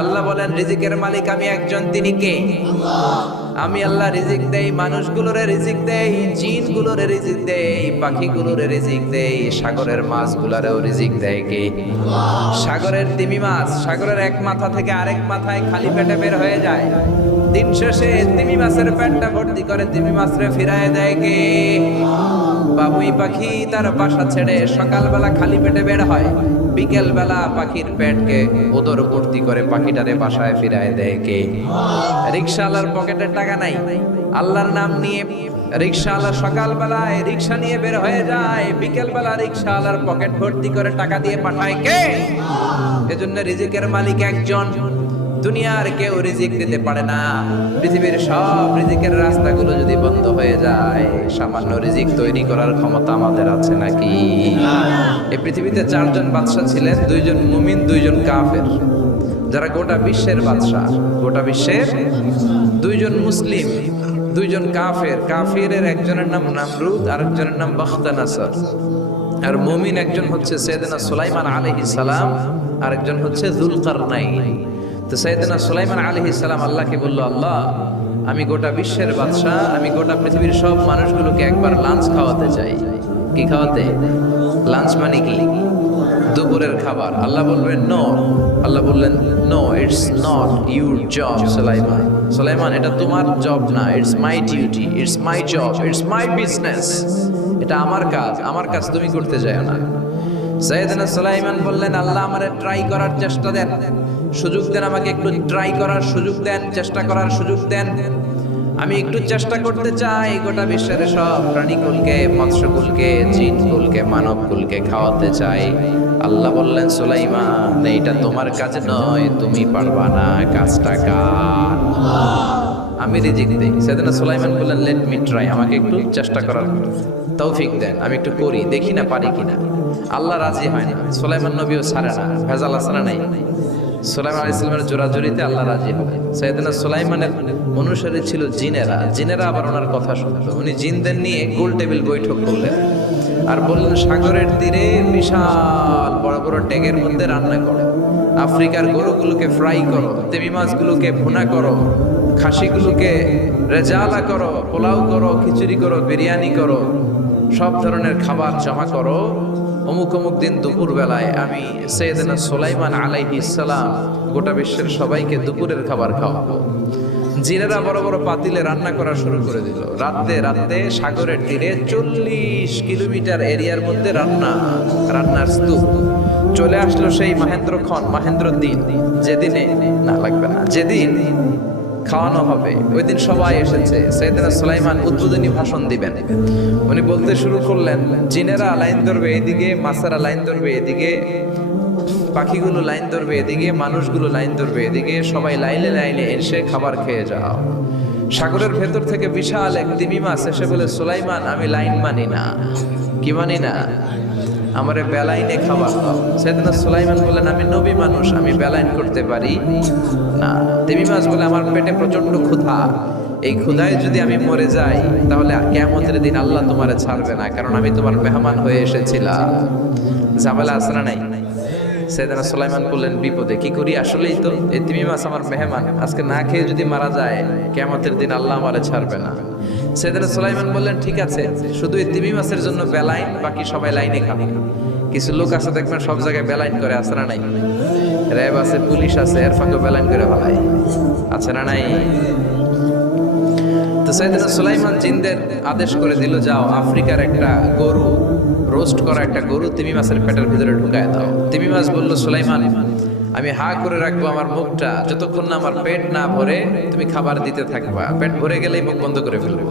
আল্লাহ বলেন রিজিকের মালিক আমি একজন, তিনি কে? আমি আল্লাহ রিজিক দেই, মানুষগুলোরে রিজিক দেই, জিনগুলোরে রিজিক দেই, পাখিগুলোরে রিজিক দেই, সাগরের মাছগুলোরেও রিজিক দেয় কে? সাগরের তিমি মাছ সাগরের এক মাথা থেকে আরেক মাথায় খালি পেটে বের হয়ে যায়, দিন শেষে তিমি মাছের পেটটা ভর্তি করে তিমি মাছরে ফিরায় দেয় কে? বাবুই পাখি তার বাসা ছেড়ে সকালবেলা খালি পেটে বের হয়, বিকেল বেলা পাখির পেটকে উদর ভর্তি করে পাখিটারে বাসায় ফিরায় দেয় কে? রিকশাওয়ালার পকেটে টাকা নাই, আল্লাহর নাম নিয়ে রিকশাওয়ালা সকালবেলায় রিকশা নিয়ে বের হয়ে যায়, বিকেল বেলা রিকশাওয়ালার পকেট ভর্তি করে টাকা দিয়ে পাঠায় কে? এজন্য রিজিকের মালিক একজন। দুনিয়ার কেউ রিজিক দিতে পারে না। পৃথিবীর সব রিজিকের রাস্তাগুলো যদি বন্ধ হয়ে যায়, সামান্য রিজিক তৈরি করার ক্ষমতা আমাদের আছে নাকি? এই পৃথিবীতে 4 জন বাদশা ছিলেন, 2 জন মুমিন, 2 জন কাফের, যারা গোটা বিশ্বের বাদশা। গোটা বিশ্বের 2 জন মুসলিম, 2 জন কাফের। কাফিরের একজনের নাম নামরুদ, আরেকজনের নাম বাখতানাসর। আর মুমিন একজন হচ্ছে সাইয়েদনা সুলাইমান আলাইহিস সালাম, আরেকজন হচ্ছে যুলকারনাইন। তো সাইয়েদনা সুলাইমান আলাইহিস সালাম আল্লাহকে বলল, আল্লাহ আমি গোটা বিশ্বের বাদশা, আমি গোটা পৃথিবীর সব মানুষগুলোকে একবার লাঞ্চ খাওয়াতে চাই। কি খাওয়াতে? লাঞ্চ মানে কি? দুপুরের খাবার। আল্লাহ বলবেন নো। আল্লাহ বললেন no, it's not your job Sulaiman. Sulaiman এটা তোমার জব না, it's my duty, it's my job, it's my business. এটা আমার কাজ, আমার কাজ তুমি করতে যাও না। সাইয়েদনা সুলাইমান বললেন, আল্লাহ আমারে ট্রাই করার চেষ্টা দেন, সুযোগ দেন, আমাকে একটু ট্রাই করার সুযোগ দেন, চেষ্টা করার সুযোগ দেন। আমি একটু চেষ্টা করতে চাই, গোটা বিশ্বের সব প্রাণীকুলকে, মৎস্যকুলকে, জিনকুলকে, মানবকুলকে খাওয়াতে চাই। আল্লাহ বললেন, সুলাইমান এইটা তোমার কাজ নয়, তুমি পারবা না, কাজটা কার? আমি রিজিক দেই। সাইয়েদনা সুলাইমান বললেন, লেট মি ট্রাই, আমাকে একটু চেষ্টা করার তৌফিক দেন, আমি একটু করি, দেখি না পারি কিনা। আল্লাহ রাজি হয় না, সুলাইমান নবীও ছাড়ে না, ভেজাল আছে না নাই? সুলাইমান আলাইহিস সালামের জোরাজুরিতে আল্লাহ রাজি হলেন। সাইয়েদনা সুলাইমানের অনুসারী ছিল জিনেরা, জিনেরা আবার ওনার কথা শুনতো। উনি জিনদের নিয়ে গোল টেবিল বৈঠক করলেন আর বললেন, সাগরের তীরে বিশাল বড় বড় ট্যাগের মধ্যে রান্না করো, আফ্রিকার গরুগুলোকে ফ্রাই করো, তিমি মাছগুলোকে ভুনা করো, খাসিগুলোকে রেজালা করো, পোলাও করো, খিচুড়ি করো, বিরিয়ানি করো, সব ধরনের খাবার জমা করো। অমুক অমুক দিন দুপুর বেলায় আমি সাইয়েদনা সুলাইমান আলাইহিস সালাম গোটা বিশ্বের সবাইকে দুপুরের খাবার খাওয়াবো। জিনেরা বড় বড় পাতিলে রান্না করা শুরু করে দিল। রাতে রাতে সাগরের তীরে 40 কিলোমিটার এরিয়ার মধ্যে রান্নার স্তূপ। চলে আসলো সেই মাহেন্দ্র দিন, যেদিনে না লাগবে না, যেদিন খাওয়ানো হবে ওই দিন সবাই এসেছে। সাইয়েদনা সুলাইমান উদ্বোধনী ভাষণ দিবেন। উনি বলতে শুরু করলেন, জিনেরা লাইন ধরবে এদিকে, মাছেরা লাইন ধরবে এদিকে, পাখিগুলো লাইন ধরবে এদিকে, মানুষগুলো লাইন ধরবে এদিকে, সবাই লাইনে লাইনে এসে খাবার খেয়ে যাও। সাগরের ভেতর থেকে বিশাল এক তিমি মাছ এসে বলে, সুলাইমান আমি লাইন মানি না। কি মানি না? আমারে বেলাইনে খাবার দাও। সাইয়েদনা সুলাইমান বললেন, আমি নবী মানুষ, আমি বেলাইন করতে পারি না। তিমি মাছ বলে, আমার পেটে প্রচন্ড ক্ষুধা, এই ক্ষুধায় যদি আমি মরে যাই তাহলে কিয়ামতের দিন আল্লাহ তোমারে ছাড়বে না, কারণ আমি তোমার মেহমান হয়ে এসেছিলাম। ঝামেলা আছে না নাই? সাইয়েদনা সুলাইমান বললেন, বিপদে কি করি? আসলেই তো এই তিমি মাছ আমার মেহমান, আজকে না খেয়ে যদি মারা যায় কিয়ামতের দিন আল্লাহ আমারে ছাড়বে না। সাইয়েদনা সুলাইমান বললেন, ঠিক আছে, শুধু এই তিমি মাছের জন্য বেলাইন, বাকি সবাই লাইনে খাবে। কিছু লোক আছে দেখবেন সব জায়গায় বেলাইন করে, আছে না নাই? র্যাব আছে, পুলিশ আছে, এর ফাঁকে বেলাইন করে ফেলায়, আছে না নাই? তো সাইয়েদনা সুলাইমান জিনদের আদেশ করে দিল, যাও আফ্রিকার একটা গরু, রোস্ট করা একটা গরু তিমি মাছের পেটের ভিতরে ঢুকায় দাও। তিমি মাছ বলল, সুলাইমান আমি হা করে রাখবো আমার মুখটা, যতক্ষণ না আমার পেট না ভরে তুমি খাবার দিতে থাকবা, পেট ভরে গেলেই মুখ বন্ধ করে ফেলবো।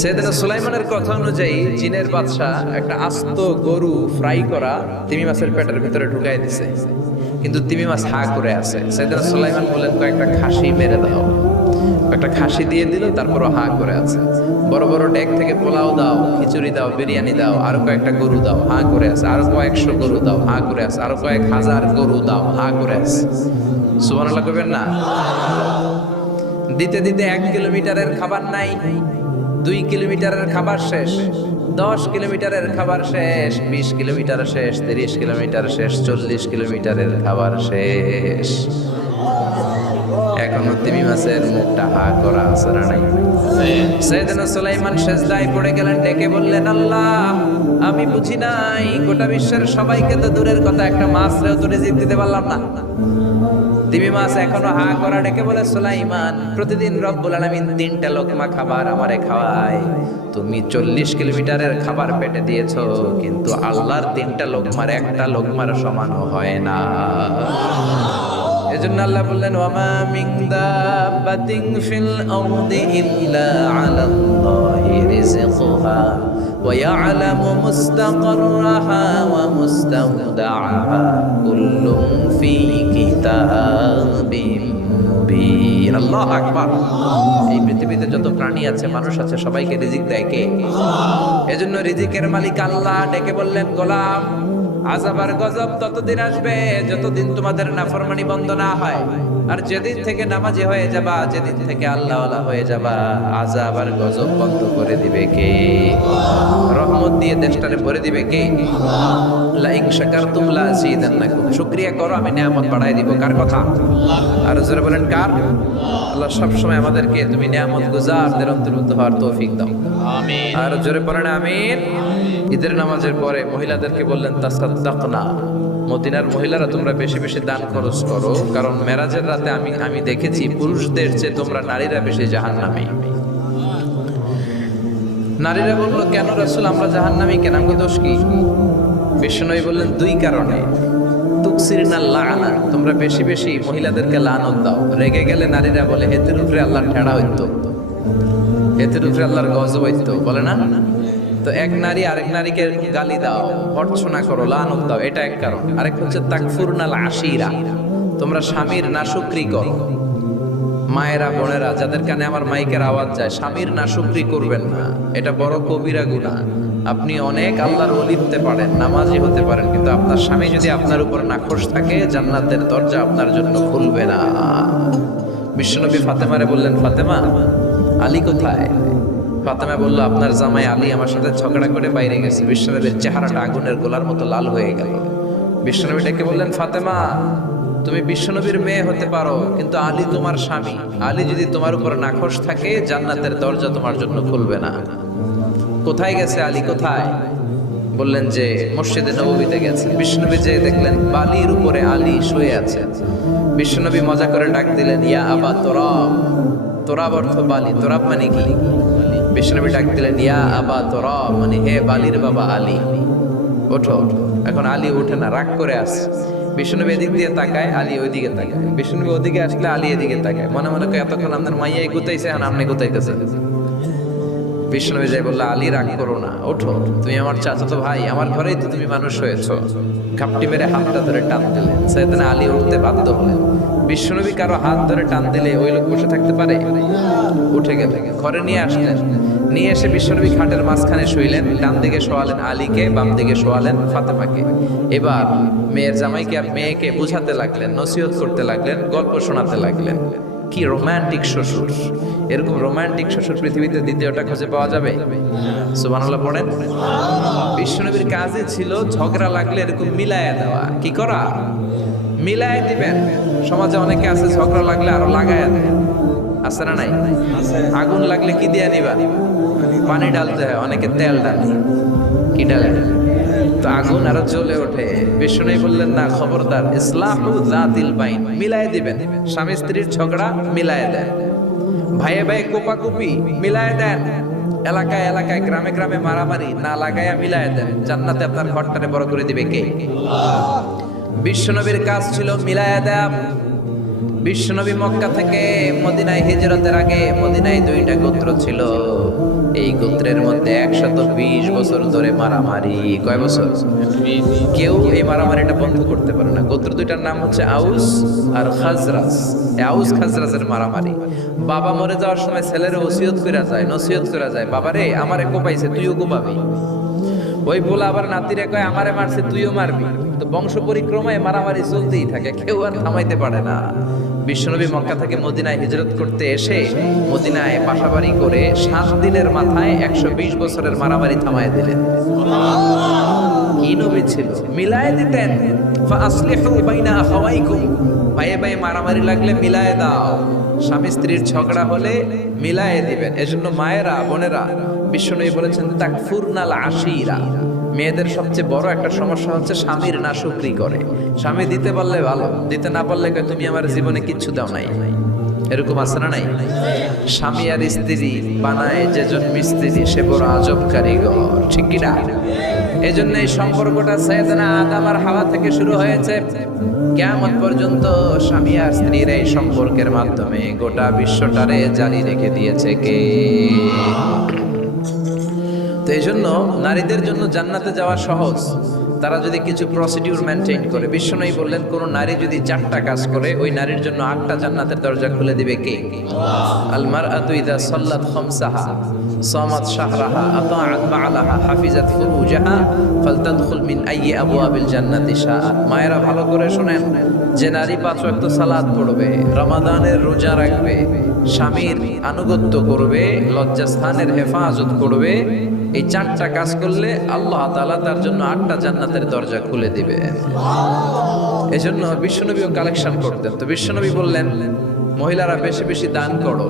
সাইয়েদনা সুলাইমানের কথা অনুযায়ী জিনের বাদশা একটা আস্ত গরু ফ্রাই করা তিমি মাছের পেটের ভিতরে ঢুকাই দিছে, কিন্তু তিমি মাছ হা করে আছে। সাইয়েদনা সুলাইমান বললেন, কয়েকটা খাসি মেরে দাও। একটা খাসি দিয়ে দিল, তারপরও হা করে আছে। বড় বড় ডেক থেকে পোলাও দাও, খিচুড়ি দাও, বিরিয়ানি দাও, আরো কয়েকটা গরু দাও, হা করে আছে। আরো কয়েকশো গরু দাও, হা করে আছে। আরো কয়েক হাজার গরু দাও, হা করে আছে। সুবহানাল্লাহ কইবেন না? দিতে দিতে 1 কিলোমিটারের খাবার নাই। 2 কিলোমিটারের খাবার শেষ, 10 কিলোমিটারের খাবার শেষ, 20 কিলোমিটার শেষ, 30 কিলোমিটার শেষ, 40 কিলোমিটারের খাবার শেষ। এখনো তিমি মাছের মুখটা হা করা আছে না নাই? সাইয়েদনা সুলাইমান সেজদায় পড়ে গেলেন, ডেকে বললেন, আল্লাহ আমি বুঝি নাই গোটা বিশ্বের সবাইকে তো দূরের কথা একটা মাছরেও তো রিজিক দিতে পারলাম না। তিমি মাছ এখনো হা করা, ডেকে বলে, সুলাইমান প্রতিদিন রব্বুল আলামিন 3টা লোকমা খাবার আমারে খাওয়ায়, তুমি 40 কিলোমিটারের খাবার পেটে দিয়েছো, কিন্তু আল্লাহর 3টা লোকমার একটা লোকমার সমানও হয় না। এজন্য আল্লাহ বললেন, ওয়ামা মিন দাব্বাতিন ফিল আরদি ইল্লা আলাল্লাহি রিজকুহা ওয়া ইয়ালামু মুস্তাকাররাহা ওয়া মুস্তাওদাআহা কুল্লুন ফি কিতাবিম মুবিন। আল্লাহু আকবার। এই পৃথিবীতে যত প্রাণী আছে, মানুষ আছে, সবাইকে রিজিক দেয় কে? এজন্য রিজিকের মালিক আল্লাহ। ডেকে বললেন, গোলাম আযাব আর গজব ততদিন আসবে যতদিন তোমাদের নাফরমানি বন্ধ না হয়, আর যেদিন থেকে নামাজি হয়ে যাবা, যেদিন থেকে আল্লাহওয়ালা হয়ে যাবা, আযাব আর গজব বন্ধ করে দিবে কে? রহমত দিয়ে দেশটারে ভরে দিবে কে? লা ইন শাকারতুম লা আযীদান্নাকুম। শুকরিয়া করো, আমি নিয়ামত বাড়ায় দিব। কার কথা? আর জোরে বলেন কার? আল্লাহ সব সময় আমাদেরকে তুমি নিয়ামত গুজারদের অন্তর্ভুক্ত হওয়ার তৌফিক দাও, আমিন। আর জোরে পড়েন আমিন। ঈদের নামাজের পরে মহিলাদেরকে বললেন, তাসাদ্দাকনা, মদিনার মহিলারা তোমরা বেশি বেশি দান খরচ করো, কারণ মেরাজের রাতে আমি দেখেছি পুরুষদের চেয়ে তোমরা নারীরা বেশি জাহান্নামী। নারীরা বলল, কেন রাসূল আমরা জাহান্নামী কেন, আমাকে দোষ কি? বিশ্বনবী বললেন, 2 কারণে। তুকসিরনা লাআনা, তোমরা বেশি বেশি মহিলাদেরকে লানত দাও। রেগে গেলে নারীরা বলে, হেতের উপরে আল্লাহর ঠেড়া হইতো, হেতের উপরে আল্লাহর গজব হইতো, বলে না? তো এক নারী আরেক নারীকে এরকম গালি দাও, ভর্ৎসনা করো, লানত দাও, এটা এক কারণ। আরেক হচ্ছে তাকফুরনাল আশিরা, তোমরা স্বামীর নাশুকরি করো। মায়েরা, বোনেরা, যাদের কানে আমার মাইকের আওয়াজ যায়, স্বামীর নাশুকরি করবেন না, এটা বড় কবিরা গুনাহ। আপনি অনেক আল্লাহর ওলি হতে পারেন, নামাজি হতে পারেন, কিন্তু আপনার স্বামী যদি আপনার উপর নাখোশ থাকে, জান্নাতের দরজা আপনার জন্য খুলবে না। বিশ্বনবী ফাতেমারে বললেন, ফাতেমা আলী কোথায়? ফাতেমা বলল, আপনার জামাই আলী আমার সাথে ঝগড়া করে বাইরে গেছে। বিশ্বনবীর চেহারাটা আগুনের গোলার মতো লাল হয়ে গেল। বিশ্বনবী ডেকে বললেন, ফাতেমা তুমি বিশ্বনবীর মেয়ে হতে পারো, কিন্তু আলী তোমার স্বামী। আলী যদি তোমার উপর নাখোশ থাকে, জান্নাতের দরজা তোমার জন্য খুলবে না। কোথায় গেছে আলী, কোথায়? বললেন যে মসজিদে নববীতে গেছে। বিশ্বনবী যে দেখলেন বালির উপরে আলী শুয়ে আছে। বিশ্বনবী মজা করে ডাক দিলেন, ইয়া আবা তোরাব। তোরাব অর্থ বালি, তোরাব মানে কি? বিশ্বনবী ডাক দিলেন, ইয়া আবা তোরাব, মানে হে বালির বাবা আলী, ওঠো। এখন আলী ওঠে না, রাগ করে আসে। বিশ্বনবী এদিক দিয়ে তাকায়, আলী ওইদিকে তাকায়। বিশ্বনবী ওদিকে আসলে আলী এদিকে তাকায়। মনে মনে করে, এতক্ষণ আপনার মাইয়াই গুতাইছে, এখন আপনি গুতাইতেছেন। বিশ্বনবী যাই বললো, আলী রাগ করো না, ওঠো, তুমি আমার চাচাতো ভাই, আমার ঘরেই তো তুমি মানুষ হয়েছো। ঘাপটি মেরে হাতটা ধরে টান দিলেন। সাইয়েদনা আলী উঠতে বাধ্য হলেন। বিশ্বনবী কারো হাত ধরে টান দিলে ওই লোক বসে থাকতে পারে? উঠে গেলেন, ঘরে নিয়ে আসলেন। নিয়ে এসে বিশ্বনবী খাটের মাঝখানে শুইলেন। ডান দিকে শোয়ালেন আলীকে, বাম দিকে শোয়ালেন ফাতেমাকে। এবার মেয়ের জামাইকে আর মেয়েকে বুঝাতে লাগলেন, নসিহত করতে লাগলেন, গল্প শোনাতে লাগলেন। কি রোমান্টিক শ্বশুর! এরকম রোমান্টিক শ্বশুর পৃথিবীতে দ্বিতীয়টা খুঁজে পাওয়া যাবে? সুবহানাল্লাহ পড়েন। বিশ্বনবীর কাজে ছিল ঝগড়া লাগলে এরকম মিলায়া দেওয়া। কি করা? মিলায়া দিবেন। সমাজে অনেকে আছে ঝগড়া লাগলে আরো লাগায়া দেয়, আছে না নাই? আগুন লাগলে কি দিয়ে নিবা? পানি ডালতে হয়, অনেকে তেল ডালে। কি ডালে? তো আগুন আরো জ্বলে ওঠে। বিষ্ণু বললেন, না, খবরদার, ইসলাহু যাতিল বাইন, মিলায় দিবেন। স্বামী স্ত্রীর ঝগড়া মিলায় দেন, ভাইয়ে ভাইয়ে কোপাকুপি মিলায় দেন, এলাকায় এলাকায় গ্রামে গ্রামে মারামারি না লাগায়া মিলায় দেন। জান্নাতে আপনার ঘরটারে বড় করে দিবে কে? বিশ্বনবীর কাজ ছিল মিলায় দেয়া। বিশ্বনবী মক্কা থেকে মদিনায় হিজরতের আগে মদিনায় 2টা গোত্র ছিল। এই গোত্রের মধ্যে 120 বছর ধরে মারামারি। কয় বছর? কেউ এই মারামারিটা বন্ধ করতে পারে না। গোত্র 2টার নাম হচ্ছে আউস আর খাজরাজ। আউস খাজরাজের মারামারি। বাবা মরে যাওয়ার সময় ছেলের ওসিয়ত করা যায়, নসিহত করা যায়, বাবারে আমারে কোপাইছে, তুইও কোপাবি। ওই বলে আবার নাতিরে কয়, আমারে মারছে তুইও মারবি। তো বংশ পরিক্রমায় মারামারি চলতেই থাকে, কেউ আর থামাইতে পারে না। বিশ্বনবী মক্কা থেকে মদিনায় হিজরত করতে এসে মদিনায় বাসাবাড়ি করে 7 দিনের মাথায় 120 বছরের মারামারি থামায় দিলেন। কি নবী ছিল, মিলায় দিতেন। ফাসলিহু বাইনা আখাওয়াইকুম, ভাইয়ে ভাইয়ে মারামারি লাগলে মিলায় দাও, স্বামী স্ত্রীর ঝগড়া হলে মিলায়ে দিবেন। এজন্য মায়েরা বোনেরা বিশ্বনবী বলেছেন তাকফুরনাল আশিরা, মেয়েদের সবচেয়ে বড় একটা সমস্যা হচ্ছে স্বামীর নাশুকরি করে। স্বামী দিতে পারলে ভালো, দিতে না পারলে কয় তুমি আমার জীবনে কিচ্ছু দাও নাই। এরকম আছে না নাই? স্বামী আর স্ত্রী বানায় যেজন মিস্ত্রি সে বড় আজব কারিগর, ঠিক কি না? এই জন্য এই সম্পর্কটা সাইয়েদনা আদম আর হাওয়া থেকে শুরু হয়েছে, কিয়ামত পর্যন্ত স্বামী আর স্ত্রীর এই সম্পর্কের মাধ্যমে গোটা বিশ্বটারে জারি রেখে দিয়েছে কে? তো এই জন্য নারীদের জন্য জান্নাতে যাওয়া সহজ, তারা যদি কিছু প্রসিডিউর মেনটেন করে। বিশ্বনবী বললেন কোন নারী যদি 4টা কাজ করে ওই নারীর জন্য 8টা জান্নাতের দরজা খুলে দিবে কে? আল মারআতু ইযা সাল্লাত খামসাহা সামাত শাহরাহা আতাআত বা'লাহা হাফিজাত ফুরুজাহা ফালতাদখুল মিন আইয়ি আবওয়াবিল জান্নাতি শাআত। মায়েরা ভালো করে শুনেন, যে নারী 5 ওয়াক্ত সালাত পড়বে, রমাদানের রোজা রাখবে, স্বামীর আনুগত্য করবে, লজ্জাস্থানের হেফাজত করবে, এই 4টা কাজ করলে আল্লাহ তাআলা তার জন্য 8টা জান্নাতের দরজা খুলে দিবে। এজন্য বিশ্বনবীও কালেকশন করতেন। তো বিশ্বনবী বললেন মহিলারা বেশি বেশি দান করো।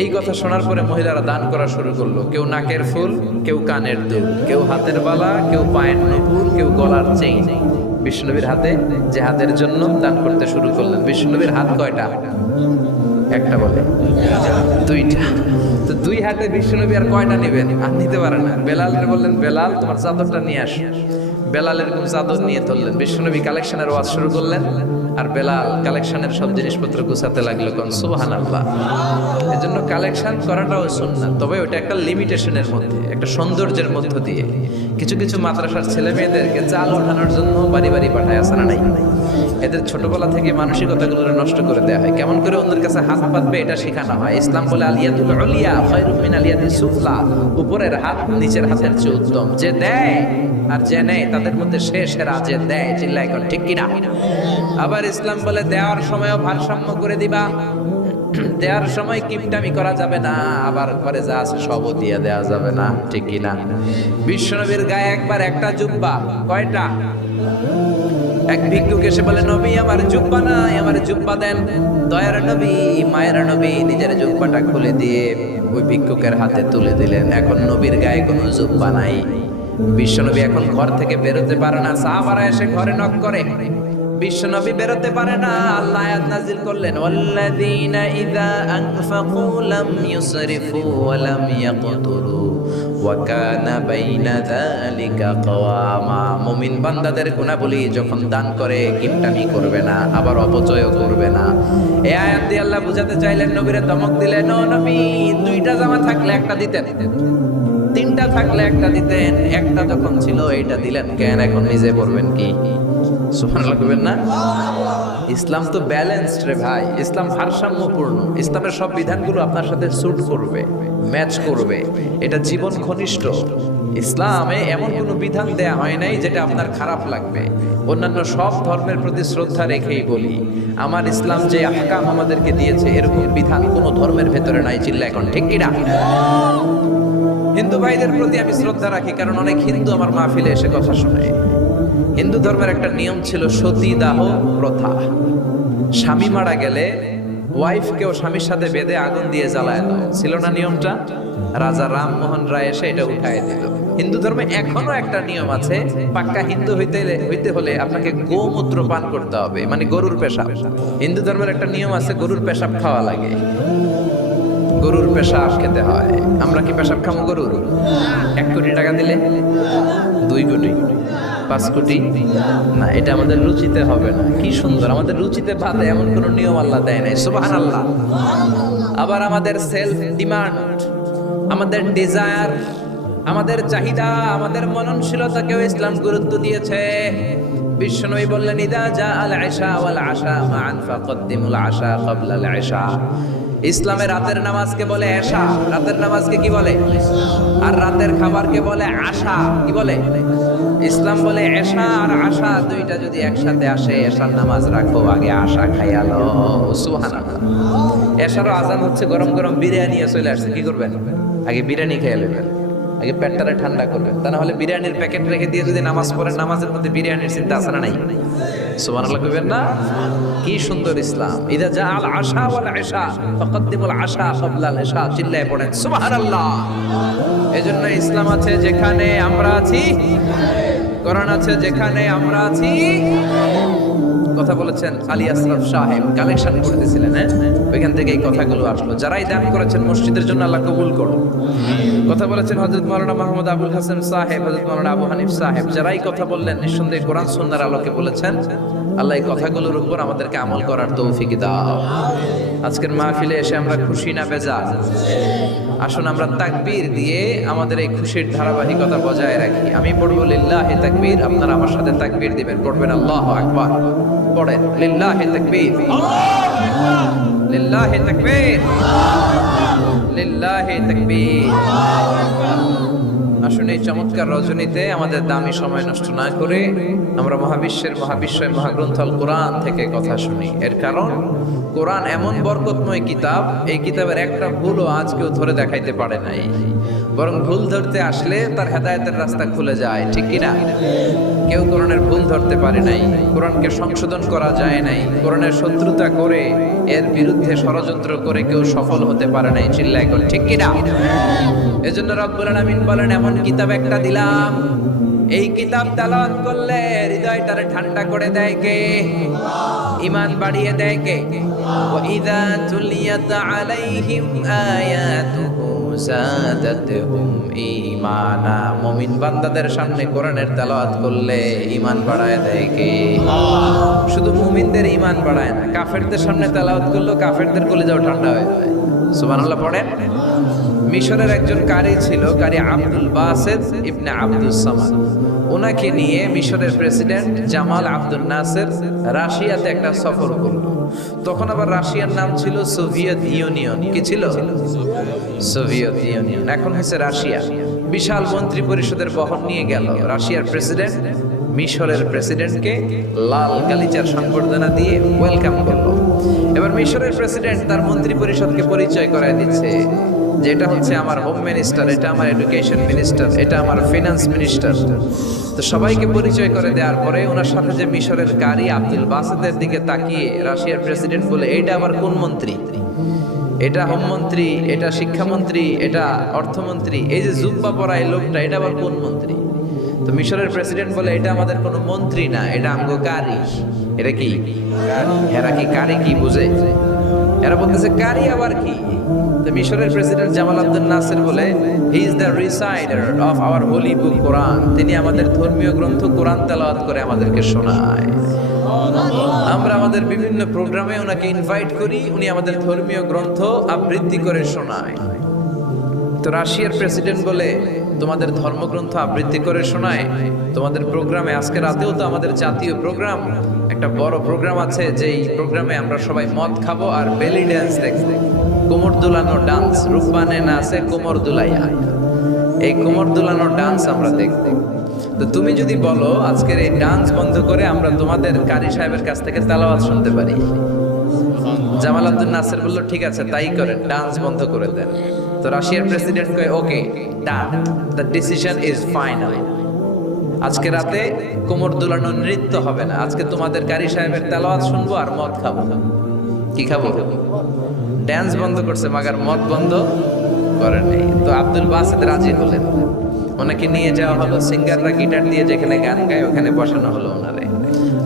এই কথা শোনার পরে মহিলারা দান করা শুরু করলো। কেউ নাকের ফুল, কেউ কানের দুল, কেউ হাতের বালা, কেউ পায়ের নূপুর, কেউ গলার চেইন। বিশ্বনবীর হাতে যে হাতের জন্য দান করতে শুরু করলেন। বিশ্বনবীর হাত কয়টা? একটা বলে 2টা। তো 2 হাতে বিশ্বনবী আর কয়টা নেবেন? আর নিতে পারে না। বেলালের বললেন বেলাল তোমার চাদরটা নিয়ে আস। বেলাল এরকম চাদর নিয়ে তুললেন। বিশ্বনবী কালেকশনের ওয়াজ শুরু করলেন আর বেলাল কালেকশনের সব জিনিসপত্র গুছাতে লাগলো। কোন সুবহানাল্লাহ। এজন্য কালেকশন করাটাও সুন্নাত, তবে ওটা একটা লিমিটেশনের মধ্যে, একটা সৌন্দর্যের মধ্য দিয়ে। কিছু কিছু মাদ্রাসার ছেলে মেয়েদেরকে চাল ওঠানোর জন্য বাড়ি বাড়ি পাঠায়, আছে না নাই? এদের ছোটবেলা থেকে মানসিকতাগুলো নষ্ট করে দেওয়া হয়। কেমন করে অন্যের কাছে হাত পাতবে এটা শেখানো হয়। ইসলাম বলে আলিয়াতুল উলিয়া খায়রুম মিন আলিয়াতিস সুফলা, উপরের হাত নিচের হাতের চেয়ে উত্তম। যে দেয় আর যে নেয় তাদের মধ্যে সেরা যে দেয়, চিল্লায় কর ঠিক কিনা? আবার ইসলাম বলে দেওয়ার সময়ও ভারসাম্য করে দিবা, দেওয়ার সময় কিপটামি করা যাবে না, আবার ঘরে যা আছে সবও দিয়ে দেওয়া যাবে না, ঠিক কিনা? বিশ্বনবীর গায়ে একবার একটা জুব্বা, কয়টা? এক ভিক্ষুক এসে বলে নবী আমার জুব্বা নাই, আমার জুব্বা দেন। দয়ার নবী মায়ের নবী নিজের জুব্বাটা খুলে দিয়ে ওই ভিক্ষুকের হাতে তুলে দিলেন। এখন নবীর গায়ে কোনো জুব্বা নাই। বিশ্বনবী এখন ঘর থেকে বেরোতে পারে না। সাহাবারা এসে ঘরে নক করে, বিশ্বনবী বেরোতে পারে না। আল্লাহ আয়াত নাযিল করলেন ওয়াল্লাযীনা ইযা আনফাকু লাম ইউসরিফু ওয়া লাম ইয়াকতুরু ওয়া কানা বাইনা যালিকা কওয়ামা। মুমিন বান্দাদের গুণাবলী যখন দান করে কিপটামি করবে না, আবার অপচয়ও করবে না। এই আয়াত দিয়ে আল্লাহ বুঝাতে চাইলেন, নবীরে ধমক দিলেন, ও নবী 2টা জামা থাকলে একটা দিতেন, 3টা থাকলে একটা দিতেন, একটা যখন ছিল এইটা দিলেন কেন? এখন নিজে পড়বেন কি? সুবহানাল্লাহ কইবেন না? ইসলাম তো ব্যালেন্সড রে ভাই, ইসলাম ভারসাম্যপূর্ণ। ইসলামের সব বিধানগুলো আপনার সাথে স্যুট করবে, ম্যাচ করবে, এটা জীবন ঘনিষ্ঠ। ইসলামে এমন কোনো বিধান দেয়া হয় নাই যেটা আপনার খারাপ লাগবে। অন্যান্য সব ধর্মের প্রতি শ্রদ্ধা রেখেই বলি, আমার ইসলাম যে আহকাম আমাদেরকে দিয়েছে এরকম বিধান কোনো ধর্মের ভেতরে নাই। চিল্লা এখন ঠিক কিনা? হিন্দু ভাইদের প্রতি আমি শ্রদ্ধা রাখি, কারণ অনেক হিন্দু আমার মাহফিলে এসে কথা শোনে। হিন্দু ধর্মের একটা নিয়ম ছিল সতীদাহ প্রথা। স্বামী মারা গেলে ওয়াইফকেও স্বামীর সাথে বেঁধে আগুন দিয়ে জ্বালায় দাও, ছিল না নিয়মটা? রাজা রামমোহন রায় এসে এটা উঠায় দিল। হিন্দু ধর্মে এখনো একটা নিয়ম আছে, পাক্কা হিন্দু হইতে হলে আপনাকে গোমূত্র পান করতে হবে, মানে গরুর পেশাব। হিন্দু ধর্মের একটা নিয়ম আছে, গরুর পেশাব খাওয়া লাগে, গরুর পেশাব খেতে হয়। আমরা কি পেশাব খাবো গরুর? 1 কোটি টাকা দিলে 2 কোটি 5 কোটি না, এটা আমাদের রুচিতে হবে না। কি সুন্দর, আমাদের রুচিতে বাদে এমন কোন নিয়ম আল্লাহ দেয় নাই। সুবহানাল্লাহ। আবার আমাদের সেলফ ডিমান্ড, আমাদের ডিজায়ার, আমাদের চাহিদা, আমাদের মননশীলতাকেও ইসলাম গুরুত্ব দিয়েছে। বিশ্বনবী বললেন ইদা জা আল ইশা ওয়াল আশা মাআন ফাকদ্দিমুল আশা ক্বাবলা আল ইশা। ইসলামে রাতের নামাজকে বলে এশা, রাতের নামাজকে কি বলে? আর রাতের খাবারকে বলে আশা, কি বলে? ইসলাম বলে এশা আর আশা দুইটা যদি একসাথে আসে, এশার নামাজ রাখো, আগে আশা খাইয়ালো। সুবহানাল্লাহ। এশারও আজান হচ্ছে, গরম গরম বিরিয়ানি চলে আসছে, কি করবেন? আগে বিরিয়ানি খেয়ে নেবেন, আগে পেটটারে ঠান্ডা করবেন। তা না হলে বিরিয়ানির প্যাকেট রেখে দিয়ে যদি নামাজ পড়েন, নামাজের মধ্যে বিরিয়ানির চিন্তা আছে না নাই? সুবহানাল্লাহ কইবেন না? কি সুন্দর ইসলাম। ইদা জাআল আশা ওয়াল ইশা ফাকদ্দিমুল আশা ক্বাবলাল ইশা, চিল্লায়ে পড়েন সুবহানাল্লাহ। এজন্য ইসলাম আছে যেখানে আমরা আছি, কোরআন আছে যেখানে আমরা আছি। কথা বলেছেন আলী আশরাফ সাহেব, কালেকশন করতেছিলেন, ওইখান থেকে এই কথাগুলো আসলো। যারাই দান করেছেন মসজিদের জন্য আল্লাহ কবুল করুন। কথা বলেছেন হযরত মাওলানা মাহমুদ আবুল হাসান সাহেব, হযরত মাওলানা আবু হানিফ সাহেব, যারাই কথা বললেন নিঃসন্দেহে কোরআন সুন্নাহর আলোকে বলেছেন। আল্লাহ এই কথাগুলোর উপর আমাদেরকে আমল করার তৌফিক দাও। আজকের মাহফিলে এসে আমরা খুশি না বেজার? আসুন আমরা তাকবীর দিয়ে আমাদের এই খুশির ধারাবাহিকতা বজায় রাখি। আমি পড়বো লিল্লাহি তাকবীর, আপনারা আমার সাথে তাকবীর দিবেন। পড়বেন আল্লাহু আকবার। পড়েন লিল্লাহি তাকবীর, লিল্লাহি তাকবীর, লিল্লাহি তাকবীর। আসুন এই চমৎকার রজনীতে আমাদের দামি সময় নষ্ট না করে আমরা মহাবিশ্বের মহাবিশ্বয় মহাগ্রন্থ আল কোরআন থেকে কথা শুনি। এর কারণ কোরআন এমন বরকতময় কিতাব, এই কিতাবের একটা ভুলও আজ কেউ ধরে দেখাইতে পারে নাই। বরং ভুল ধরতে আসলে তার হেদায়েতের রাস্তা খুলে যায়, ঠিক কিনা? কেউ কোরআনের ভুল ধরতে পারে নাই, কোরআনকে সংশোধন করা যায় নাই, কোরআনের শত্রুতা করে এর বিরুদ্ধে ষড়যন্ত্র করে কেউ সফল হতে পারে নাই। চিল্লায় কর ঠিক কিনা? এজন্য রব্বুল আলামিন বলেন, এমন কিতাব একটা দিলাম, এই কিতাব তেলাওয়াত করলে হৃদয়টারে ঠান্ডা করে দেয় কে? ঈমান বাড়িয়ে দেয় কে? ওয়া ইযা তুলিয়াত আলাইহিম আয়াতুহু যাদাতহুম ঈমানা। মুমিন বান্দাদের সামনে কোরআনের তেলাওয়াত করলে ঈমান বাড়ায় দেয় কে? শুধু মুমিনদের ঈমান বাড়ায় না, কাফেরদের সামনে তেলাওয়াত করলে কাফেরদের কলিজাও ঠান্ডা হয়ে যায়। সুবহানাল্লাহ পড়েন। মিশরের একজন কারি ছিল, কারি আব্দুল বাসেত ইবনে আব্দুস সামাদ। ওনাকে নিয়ে মিশরের প্রেসিডেন্ট জামাল আব্দুল নাসের রাশিয়াতে একটা সফর করলো। তখন আবার রাশিয়ার নাম ছিল সোভিয়েত ইউনিয়ন। কি ছিল? সোভিয়েত ইউনিয়ন, এখন হচ্ছে রাশিয়া। বিশাল মন্ত্রী পরিষদের বহন নিয়ে গেল। রাশিয়ার প্রেসিডেন্ট মিশরের প্রেসিডেন্টকে লাল গালিচার সংবর্ধনা দিয়ে ওয়েলকাম করলো। এবার মিশরের প্রেসিডেন্ট তার মন্ত্রী পরিষদকে পরিচয় করায় দিচ্ছে যে এটা হচ্ছে আমার হোম মিনিস্টার, এটা আমার এডুকেশন মিনিস্টার, এটা আমার ফিনান্স মিনিস্টার। তো সবাইকে পরিচয় করে দেওয়ার পরে ওনার সাথে যে মিশরের কারি আব্দুল বাসেতের দিকে তাকিয়ে রাশিয়ার প্রেসিডেন্ট বলে, এইটা আবার কোন মন্ত্রী? এটা হোমমন্ত্রী, এটা শিক্ষামন্ত্রী, এটা অর্থমন্ত্রী, এই যে জুব্বা পরা এই লোকটা, এটা আবার কোন মন্ত্রী? তো মিশরের প্রেসিডেন্ট বলে, এটা আমাদের কোনো মন্ত্রী না, এটা আমগো কারি। এটা কি? এরা কি কারি কি বুঝে? এরা বলতেছে কারি আবার কি? তো মিশরের প্রেসিডেন্ট জামাল আব্দুল নাসের বলে, he is the reciter of our holy book Quran. তিনি আমাদের ধর্মীয় গ্রন্থ কোরআন তেলাওয়াত করে আমাদেরকে শোনায়। আমরা আমাদের বিভিন্ন প্রোগ্রামে ওনাকে ইনভাইট করি, উনি আমাদের ধর্মীয় গ্রন্থ আবৃত্তি করে শোনায়। তো রাশিয়ার প্রেসিডেন্ট বলে, তোমাদের ধর্মগ্রন্থ আবৃত্তি করে শোনায় তোমাদের প্রোগ্রামে? আজকে রাতেও তো আমাদের জাতীয় প্রোগ্রাম, একটা বড় প্রোগ্রাম আছে, যেই প্রোগ্রামে আমরা সবাই মদ খাবো আর বেলি ড্যান্স দেখবো। কোমর দুলানো ডান্স, রূপবানে নাচে কোমর দুলাইয়া, এই কোমর দুলানো ডান্স আমরা দেখবো। তো তুমি যদি বলো আজকের এই ডান্স বন্ধ করে আমরা তোমাদের কারি সাহেবের কাছ থেকে তেলাওয়াত শুনতে পারি, জামাল আব্দুল নাসের বলল ঠিক আছে তাই করেন, ডান্স বন্ধ করে দেন। তো রাশিয়ার প্রেসিডেন্ট কয়, ওকে ডান, দ্য ডিসিশন ইজ ফাইনাল। আজকে রাতে কোমর দুলানো নৃত্য হবে না, আজকে তোমাদের কারি সাহেবের তেলাওয়াত শুনবো আর মদ খাবো। কি খাবো? ড্যান্স বন্ধ করছে, মাগার মদ বন্ধ করে নেই। তো আব্দুল বাসেত রাজি হলেন, ওনাকে নিয়ে যাওয়া হলো, সিঙ্গাররা গিটার দিয়ে যেখানে গান গায় ওখানে বসানো হলো ওনারে।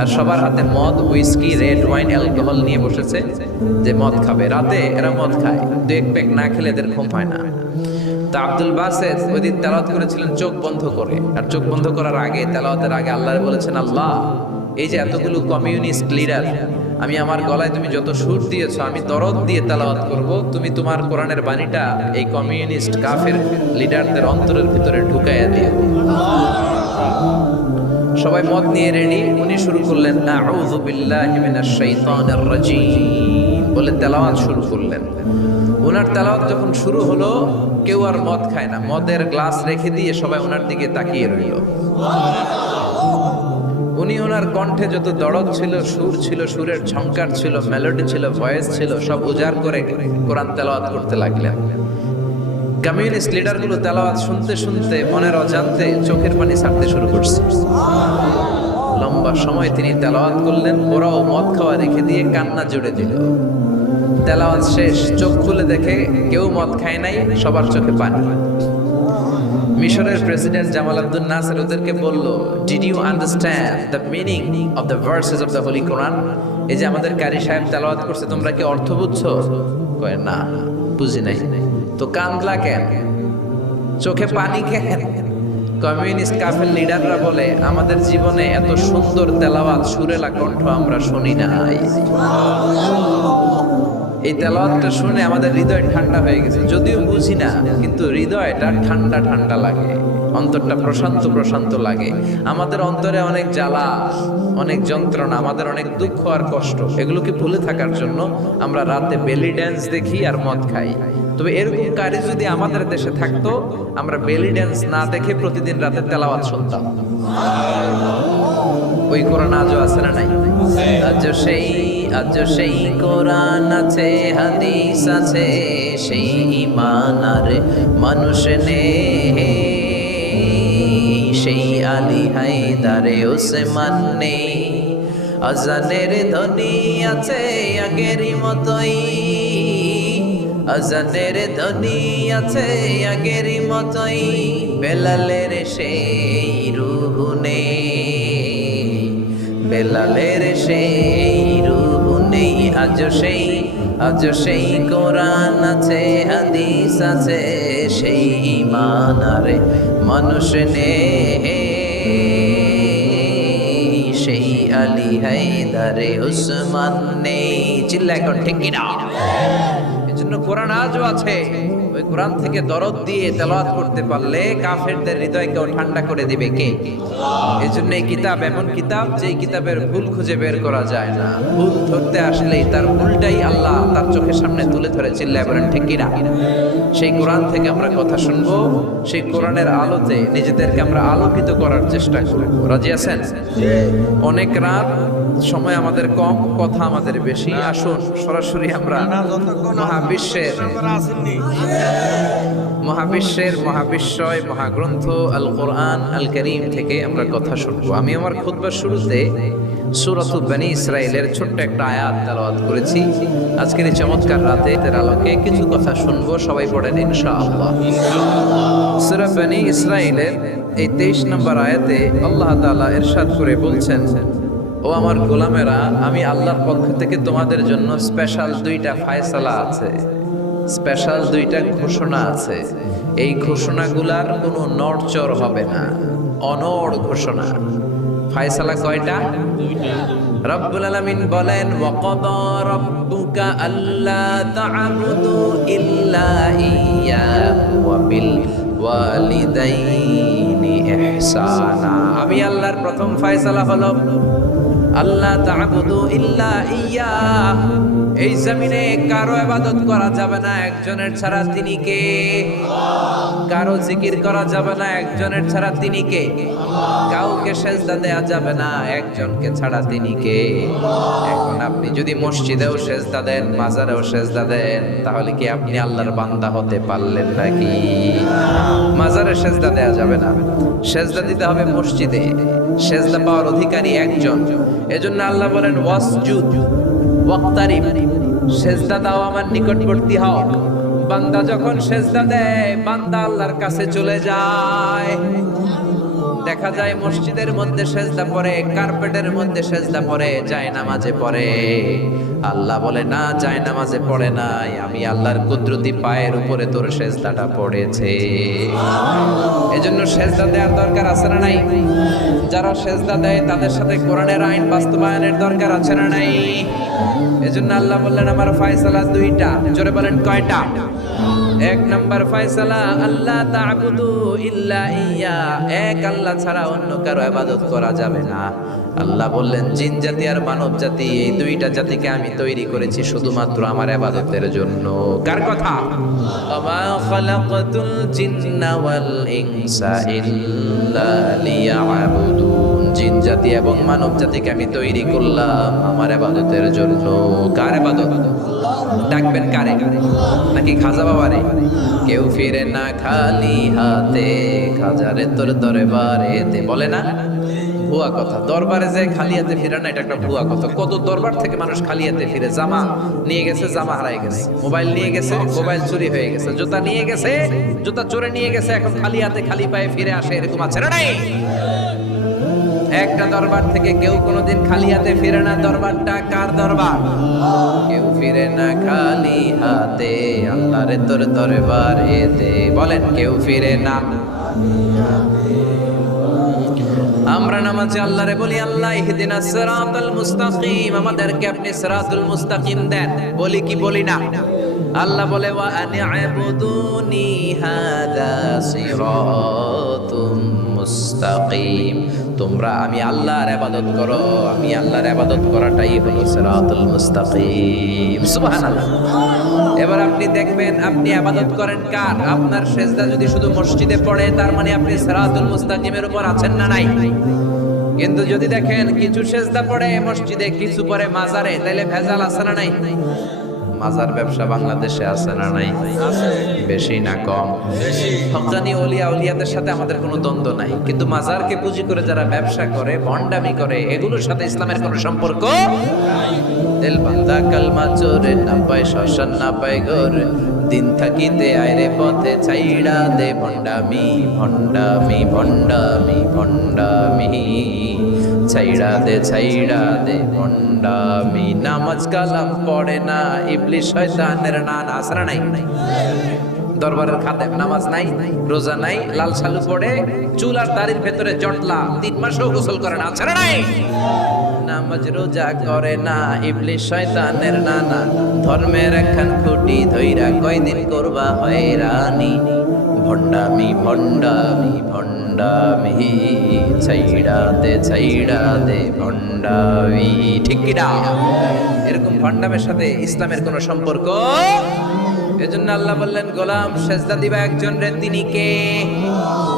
আর সবার হাতে মদ, হুইস্কি, রেড ওয়াইন, অ্যালকোহল নিয়ে বসেছে যে মদ খাবে। রাতে এরা মদ খায়, দু এক প্যাক না খেলে এদের ঘুম হয় না। তো আব্দুল বাসেত ওই দিন তেলাওয়াত করেছিলেন চোখ বন্ধ করে। আর চোখ বন্ধ করার আগে, তেলাওয়াতের আগে আল্লাহ বলেছেন, আল্লাহ এই যে এতগুলো কমিউনিস্ট লিডার, আমি আমার গলায় তুমি যত সুর দিয়েছো, আমি দরদ দিয়ে তেলাওয়াত করব, তুমি তোমার কোরআনের বাণীটা এই কমিউনিস্ট কাফের লিডারদের অন্তরের ভিতরে ঢুকাইয়া দিও। সবাই মদ নিয়ে রেডি, উনি শুরু করলেন আউযু বিল্লাহি মিনাশ শাইতানির রাজীম বলে তেলাওয়াত শুরু করলেন। ওনার তেলাওয়াত যখন শুরু হলো, কেউ আর মদ খায় না, মদের গ্লাস রেখে দিয়ে সবাই ওনার দিকে তাকিয়ে রইল। উনি ওনার কণ্ঠে যত দরদ ছিল, সুর ছিল, সুরের ঝংকার ছিল, মেলোডি ছিল, ভয়েস ছিল, সব উজাড় করে কোরআন তেলাওয়াত করতে লাগলেন। কমিউনিস্ট লিডারগুলো তেলাওয়াত শুনতে শুনতে মনের অজান্তে চোখের পানি ছাড়তে শুরু করছে। লম্বা সময় তিনি তেলাওয়াত করলেন, ওরাও মদ খাওয়া রেখে দিয়ে কান্না জুড়ে দিল। তেলাওয়াত শেষ, চোখ খুলে দেখে কেউ মদ খায় নাই, সবার চোখে পানি। মিশরের প্রেসিডেন্ট জামাল আব্দুল নাসের ওদেরকে বলল, did you understand the meaning of the verses of the holy Quran? এই যে আমাদের কারি সাহেব তেলাওয়াত করছে, তোমরা কি অর্থ বুঝছো? কয় না, বুঝি নাই। তো কান্দলা কেন, চোখে পানি কেন? কমিউনিস্ট কাফের লিডাররা বলে, আমাদের জীবনে এত সুন্দর তেলাওয়াত, সুরেলা কণ্ঠ আমরা শুনি নাই। এই তেলাওয়াতটা শুনে আমাদের হৃদয় ঠান্ডা হয়ে গেছে। যদিও বুঝি না, কিন্তু হৃদয়টা ঠান্ডা ঠান্ডা লাগে, অন্তরটা প্রশান্ত প্রশান্ত লাগে। আমাদের অন্তরে অনেক জ্বালা, অনেক যন্ত্রণা, আমাদের অনেক দুঃখ আর কষ্ট, এগুলোকে ভুলে থাকার জন্য আমরা রাতে বেলি ড্যান্স দেখি আর মদ খাই। তবে এরকম কারি যদি আমাদের দেশে থাকতো, আমরা বেলি ড্যান্স না দেখে প্রতিদিন রাতে তেলাওয়াত শুনতাম। ওই কোরআন আজও আছে না নাই? আজ সেই কোরআন আছে, হাদিস আছে, সেই ঈমান আর মানুষ নেই, সেই আলী হায়দারে ওসমান নেই। আজানের ধ্বনি আছে আগেরই মতোই, আজানের ধ্বনি আছে আগেরই মতোই, বেলালের সেই রূহ নেই, বেলালের সেই রূহ নেই। আজ সেই কোরআন আছে, হাদিস আছে, সেই ঈমান আর মানুষ নেই, সেই আলী হায়দারে ওসমান নেই। চিল্লায় এখন ঠিক কিনা? এজন্য কোরআন আজও আছে। ওই কোরআন থেকে দরদ দিয়ে তেলাওয়াত করতে পারলে কাফেরদের হৃদয়কেও ঠান্ডা করে দিবে কে? এজন্য এই কিতাব এমন কিতাব, যে কিতাবের ভুল খুঁজে বের করা যায় না। ভুল ধরতে আসলেই তার ভুলটাই আল্লাহ তার চোখের সামনে তুলে ধরে। চিল্লায় বলেন ঠিক কিনা? সেই কোরআন থেকে আমরা কথা শুনবো, সেই কোরআনের আলোতে নিজেদেরকে আমরা আলোকিত করার চেষ্টা করব। রাজি আছেন? অনেক রাত, সময় আমাদের কম, কথা আমাদের বেশি। আসুন সরাসরি আমরা মহাবিশ্বয় মহাগ্রন্থ আল কোরআন আল কারীম থেকে আমরা কথা শুনবো। আমি আমার খুতবার শুরুতে সূরাতুল বনী ইসরাঈলের ছোট্ট একটা আয়াত তেলাওয়াত করেছি। আজকের এই চমৎকার রাতের আলোকে কিছু কথা শুনবো। সবাই পড়েন ইনশাআল্লাহ। সূরা বনী ইসরাঈলের এই 23 নম্বর আয়াতে আল্লাহ তাআলা ইরশাদ করে বলছেন, ও আমার গোলামেরা, আমি আল্লাহর পক্ষ থেকে তোমাদের জন্য স্পেশাল 2টা ফায়সালা আছে, স্পেশাল 2টা ঘোষণা আছে। এই ঘোষণাগুলার কোনো নড়চড় হবে না, অনড় ঘোষণা। ফায়সালা কয়টা? 2টা। রব্বুল আলামিন বলেন, ওয়াকাদা রাব্বুকা আল্লা তা'বুদু ইল্লা ইয়্যাহু ওয়া বিল ওয়ালিদাইনি ইহসানা। আমি আল্লাহর প্রথম ফায়সালা হলো আল্লাহ তা'বুদু ইল্লা ইয়্যাহ। এই জমিনে কারো ইবাদত করা যাবে না একজনের ছাড়া, তিনি কে? কারো জিকির করা যাবে না একজনের ছাড়া, তিনি কে? কাউকে সেজদা দেয়া যাবে না একজনকে ছাড়া, তিনি কে? এখন আপনি যদি মসজিদেও সেজদা দেন, মাজারেও সেজদা দেন, তাহলে কি আপনি আল্লাহর বান্দা হতে পারলেন নাকি? মাজারে সেজদা দেয়া যাবে না, সেজদা দিতে হবে মসজিদে। সেজদা পাওয়ার অধিকারী একজন। এজন্য আল্লাহ বলেন, ওয়াসজুদ ওয়াক্তারিব, সেজদা দাও আমার নিকটবর্তী হও। বান্দা যখন সেজদা দেয়, বান্দা আল্লাহর কাছে চলে যায়। দেখা যায় মসজিদের মধ্যে সেজদা পড়ে, কার্পেটের মধ্যে সেজদা পড়ে, জায়নামাজে পড়ে। আল্লাহ বলে না, জায়নামাজে পড়ে নাই, আমি আল্লাহর কুদরতি পায়ের উপরে তোর সেজদাটা পড়েছে। এজন্য সেজদা দেওয়ার দরকার আছে না নাই? যারা সেজদা দেয় তাদের সাথে কোরআনের আইন বাস্তবায়নের দরকার আছে না নাই? এজন্য আল্লাহ বললেন, আমার ফায়সালা 2টা। জোরে বলেন কয়টা? এক নাম্বার ফয়সালা, আল্লাহ তা'বুদু ইল্লা ইয়্যা, এক আল্লাহ ছাড়া অন্য কারো ইবাদত করা যাবে না। আল্লাহ বললেন জিন জাতি আর মানব জাতি, এই দুইটা জাতিকে আমি তৈরি করেছি শুধুমাত্র আমার ইবাদতের জন্য। কার কথা? ওয়া খালাকাতুল জিন্না ওয়াল ইনসা ইল্লা লিয়া'বুদুন, জিন জাতি এবং মানব জাতিকে আমি তৈরি করলাম আমার ইবাদতের জন্য। কার ইবাদত? ডাকবেন কারে? নাকি খাজা বাবারে? কেউ ফিরে না খালি হাতে, খাজারে তোর দরবারেতে, বলে না? ভুয়া কথা। দরবারে যায় খালি হাতে ফিরে না, এটা একটা ভুয়া কথা। কত দরবার থেকে মানুষ খালি হাতে ফিরে। জামা নিয়ে গেছে, জামা হারাই গেছে। মোবাইল নিয়ে গেছে, মোবাইল চুরি হয়ে গেছে। জুতা নিয়ে গেছে, জুতা চোরে নিয়ে গেছে। এখন খালি হাতে খালি পায়ে ফিরে আসে, এরকম আছে না? নাই। একটা দরবার থেকে কেউ কোনোদিন খালি হাতে ফিরে না। দরবারটা কার দরবার? কেউ ফিরে না খালি হাতে, আল্লাহরে তোর দরবারেতে, বলেন কেউ ফিরে না। আমরা নামাজে আল্লাহরে বলি আল্লাহ ইহদিনাস সিরাতাল মুস্তাকিম, আমাদেরকে আপনি সিরাতুল মুস্তাকিম দেন। বলি কি বলি না? আল্লাহ বলে ওয়া আনি'বুদুনি হাদা সিরাতুম মুস্তাকিম, তোমরা আমি আল্লাহর ইবাদত করো, আমি আল্লাহর ইবাদত করাটাই হলো সিরাতুল মুস্তাকিম। সুবহানাল্লাহ। এবার আপনি দেখবেন আপনি ইবাদত করেন কার? আপনার সিজদা যদি শুধু মসজিদে পড়ে, তার মানে আপনি সিরাতুল মুস্তাকিমের উপর আছেন না নাই? কিন্তু যদি দেখেন কিছু সিজদা পড়ে মসজিদে, কিছু পড়ে মাজারে, তাহলে ভেজাল আছে না নাই? মাজার ব্যবসা বাংলাদেশে আছে না নাই? বেশি না কম? হক্কানি ওলিয়া ওলিয়াদের সাথে আমাদের কোনো দ্বন্দ্ব নাই, কিন্তু মাজারকে পুঁজি করে যারা ব্যবসা করে, ভণ্ডামি করে, এগুলোর সাথে ইসলামের কোনো সম্পর্ক নাই। তেল বান্দা কালমা চোরে, না পায় শ্মশান না পায় ঘর, দিন থাকিতে আইরে পথে ছাইড়া দে ভণ্ডামি, ভণ্ডামি ভণ্ডামি ভণ্ডামি, ছাইড়া দে ভণ্ডামি। নামাজ কালাম পড়ে না, ইবলিস শয়তানের নানা, আসরা নাই? দরবারের খাদেম নামাজ নাই, রোজা নাই, লাল শালু পড়ে, চুল আর দাড়ির ভেতরে জটলা, 3 মাসও গোসল করে না, আসরা নাই? নামাজ রোজা করে না, ইবলিস শয়তানের নানা, ধর্মের একখান খুঁটি ধইরা কয়দিন করবা হয়রানি, ভণ্ডামি ভণ্ডামি ভণ্ডামি, ছাইড়া দে ভণ্ডামি। ঠিক কি না? এরকম ভণ্ডামের সাথে ইসলামের কোনো সম্পর্ক। এজন্য আল্লাহ বললেন গোলাম সেজদা দিবা একজন রে, তিনি কে?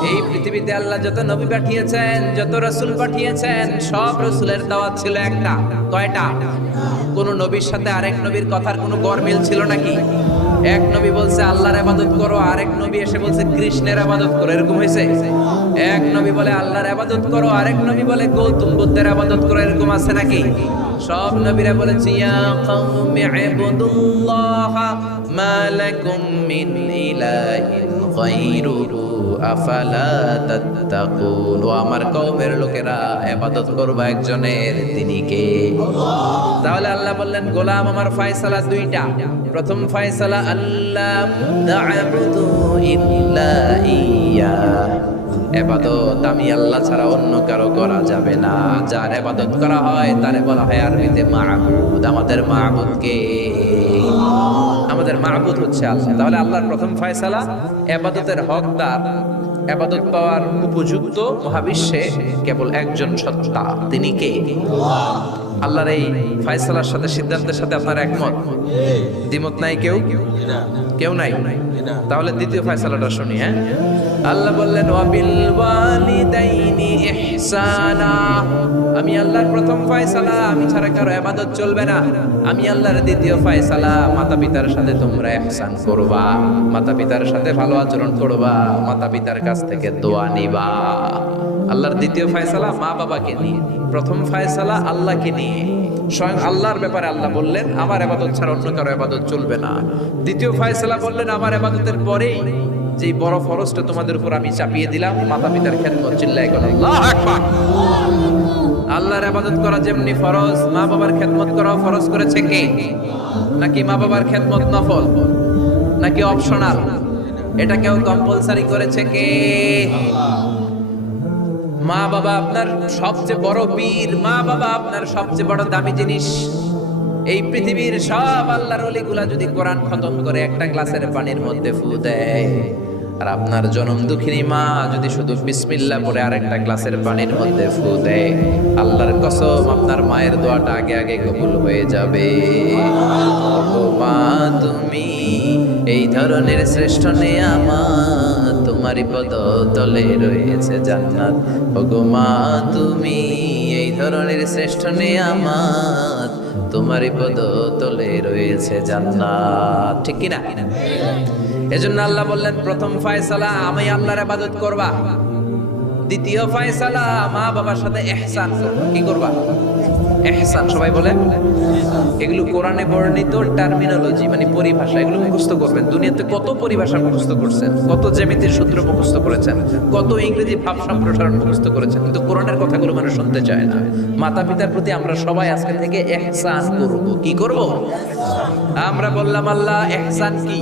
এই পৃথিবীতে আল্লাহ যত নবী পাঠিয়েছেন, যত রাসূল পাঠিয়েছেন, সব রাসূলের দাওয়াত ছিল একটা। কয়টা? কোন নবীর সাথে আরেক নবীর কথার কোনো গরমিল ছিল নাকি? এক নবী বলছে আল্লাহর ইবাদত করো, আরেক নবী এসে বলছে কৃষ্ণের ইবাদত করো, এরকম হয়েছে? এক নবী বলে আল্লাহর ইবাদত করো, আরেক নবী বলে গৌতম বুদ্ধের ইবাদত করো, এরকম আছে নাকি? সব নবীরা বলেছে ইয়া কওমি ইবুদুল্লাহ মা লাকুম মিন ইলাহিন গায়রুহু আফালা তাত্তাকুন, ও আমার কওমের লোকেরা ইবাদত করবা একজনের, তিনি কে? তাহলে আল্লাহ বললেন গোলাম আমার ফয়সালা দুইটা। প্রথম ফয়সালা আল্লাহ তা'বুদু ইল্লা ইয়্যা, ইবাদত আমি আল্লাহ ছাড়া অন্য কারো করা যাবে না। যার ইবাদত করা হয় তারে বলা হয় আরবিতে মা'বুদ। আমাদের মা'বুদ কে? আমাদের মা'বুদ হচ্ছে আল্লাহ। তাহলে আল্লাহর প্রথম ফয়সালা ইবাদতের হকদার, ইবাদত পাওয়ার উপযুক্ত মহাবিশ্বে কেবল একজন সত্তা, তিনি কে? আল্লাহর এই ফয়সালার সাথে, সিদ্ধান্তের সাথে আপনার একমত? দ্বিমত নাই কেউ? কেউ নাই? তাহলে দ্বিতীয় ফয়সালাটা শুনি। হ্যাঁ, আল্লাহ বললেন ওয়াবিল ওয়ালিদাইনি ইহসানা, আমি আল্লাহর প্রথম ফয়সালা আমি ছাড়া কারো ইবাদত চলবে না। আমি আল্লাহর দ্বিতীয় ফয়সালা মাতা পিতার সাথে তোমরা ইহসান করবা, মাতা পিতার সাথে ভালো আচরণ করবা, মাতা পিতার কাছ থেকে দোয়া নিবা। আল্লাহর দ্বিতীয় ফয়সালা মা বাবাকে নিয়ে, প্রথম ফয়সালা আল্লাহকে নিয়ে। স্বয়ং আল্লাহর ব্যাপারে আল্লাহ বললেন আমার ইবাদত ছাড়া অন্য কারো ইবাদত চলবে না। দ্বিতীয় ফয়সালা বললেন আমার ইবাদতের পরেই যে বড় ফরজটা তোমাদের উপর আমি চাপিয়ে দিলাম, মাতা পিতার খেদমত। চিল্লায় বলেন আল্লাহু আকবার। আল্লাহর ইবাদত করা যেমনি ফরজ, মা বাবার খেদমত করা ফরজ করেছে কে? নাকি মা বাবার খেদমত নফল, নাকি অপশনাল? এটা কেউ কম্পালসারি করেছে কে? মা বাবা আপনার সবচেয়ে বড় বীর, মা বাবা আপনার সবচেয়ে বড় দামি জিনিস। এই পৃথিবীর সব আল্লাহর ওলিগুলা যদি কোরআন খতম করে একটা গ্লাসের পানির মধ্যে ফু দেয়, আর আপনার জনম দুঃখিনী মা যদি শুধু বিসমিল্লাহ পড়ে আরেকটা গ্লাসের পানির মধ্যে ফু দেয়, আল্লাহর কসম আপনার মায়ের দোয়াটা আগে আগে কবুল হয়ে যাবে। ও মা তুমি এই ধরনের শ্রেষ্ঠ নেয়ামত, তোমারই পদতলে রয়েছে জান্নাত। ও গো মা তুমি এই ধরনের শ্রেষ্ঠ নেয়ামত, তোমারই পদতলে রয়েছে জান্নাত। ঠিক কি না? এজন্য আল্লাহ বললেন প্রথম ফয়সালা আমি আল্লাহর ইবাদত করবা, দ্বিতীয় ফয়সালা মা বাবার সাথে ইহসান করবা। কি করবা? ইহসান। সবাই বলেন এগুলো কোরআনে বর্ণিত টার্মিনোলজি, মানে পরিভাষা, এগুলো মুখস্থ করবেন। দুনিয়াতে কত পরিভাষা মুখস্থ করছেন, কত জ্যামিতির সূত্র মুখস্থ করেছেন, কত ইংরেজি ভাব সম্প্রসারণ মুখস্থ করেছেন, কিন্তু কোরআনের কথাগুলো মানুষ শুনতে চায় না। মাতা পিতার প্রতি আমরা সবাই আজকে থেকে ইহসান করব। কি করব? আমরা বললাম আল্লাহ ইহসান কি?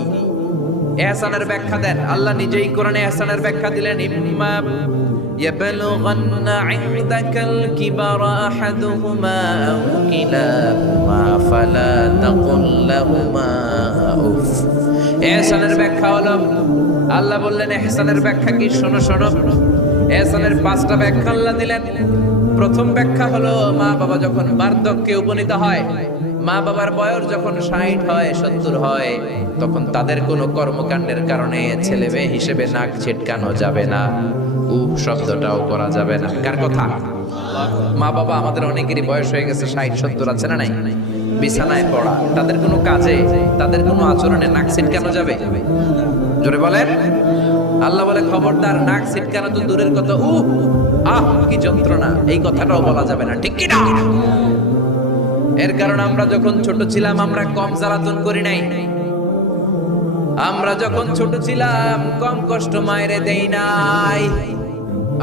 ইহসানের ব্যাখ্যা দেন। আল্লাহ নিজেই কোরআনে ইহসানের ব্যাখ্যা দিলেন, ইম্মা ইয়াবলুগান্না ইনদাকাল কিবারা আহাদুহুমা আও কিলাহুমা ফালা তাকুল লাহুমা উফ। ইহসানের ব্যাখ্যা হলো, আল্লাহ বললেন ইহসানের ব্যাখ্যা কি? শোনো শোনো। ইহসানের 5টা ব্যাখ্যা আল্লাহ দিলেন। প্রথম ব্যাখ্যা হলো মা বাবা যখন বার্ধক্যে উপনীত হয়, মা বাবার বয়স যখন 60 হয় 70 হয়, তখন তাদের কোনো কর্মকাণ্ডের কারণে ছেলে মেয়ে হিসেবে নাক ছিটকানো যাবে না, শব্দটাও করা যাবে না। কার কথা? মা বাবা আমাদের অনেকেরই বয়স হয়ে গেছে 60-70, আছে না নাই? বিছানায় পড়া, তাদের কোনো কাজে, তাদের কোনো আচরণে নাক ছিটকানো যাবে? জোরে বলেন। আল্লাহ বলে খবরদার, নাক ছিটকানো তো দূরের কথা, কি যন্ত্রণা, এই কথাটাও বলা যাবে না। ঠিক কি না? এর কারণ আমরা যখন ছোট ছিলাম আমরা কম জ্বালাতন করি নাই। আমরা যখন ছোট ছিলাম কম কষ্ট মায়েরে দেই নাই।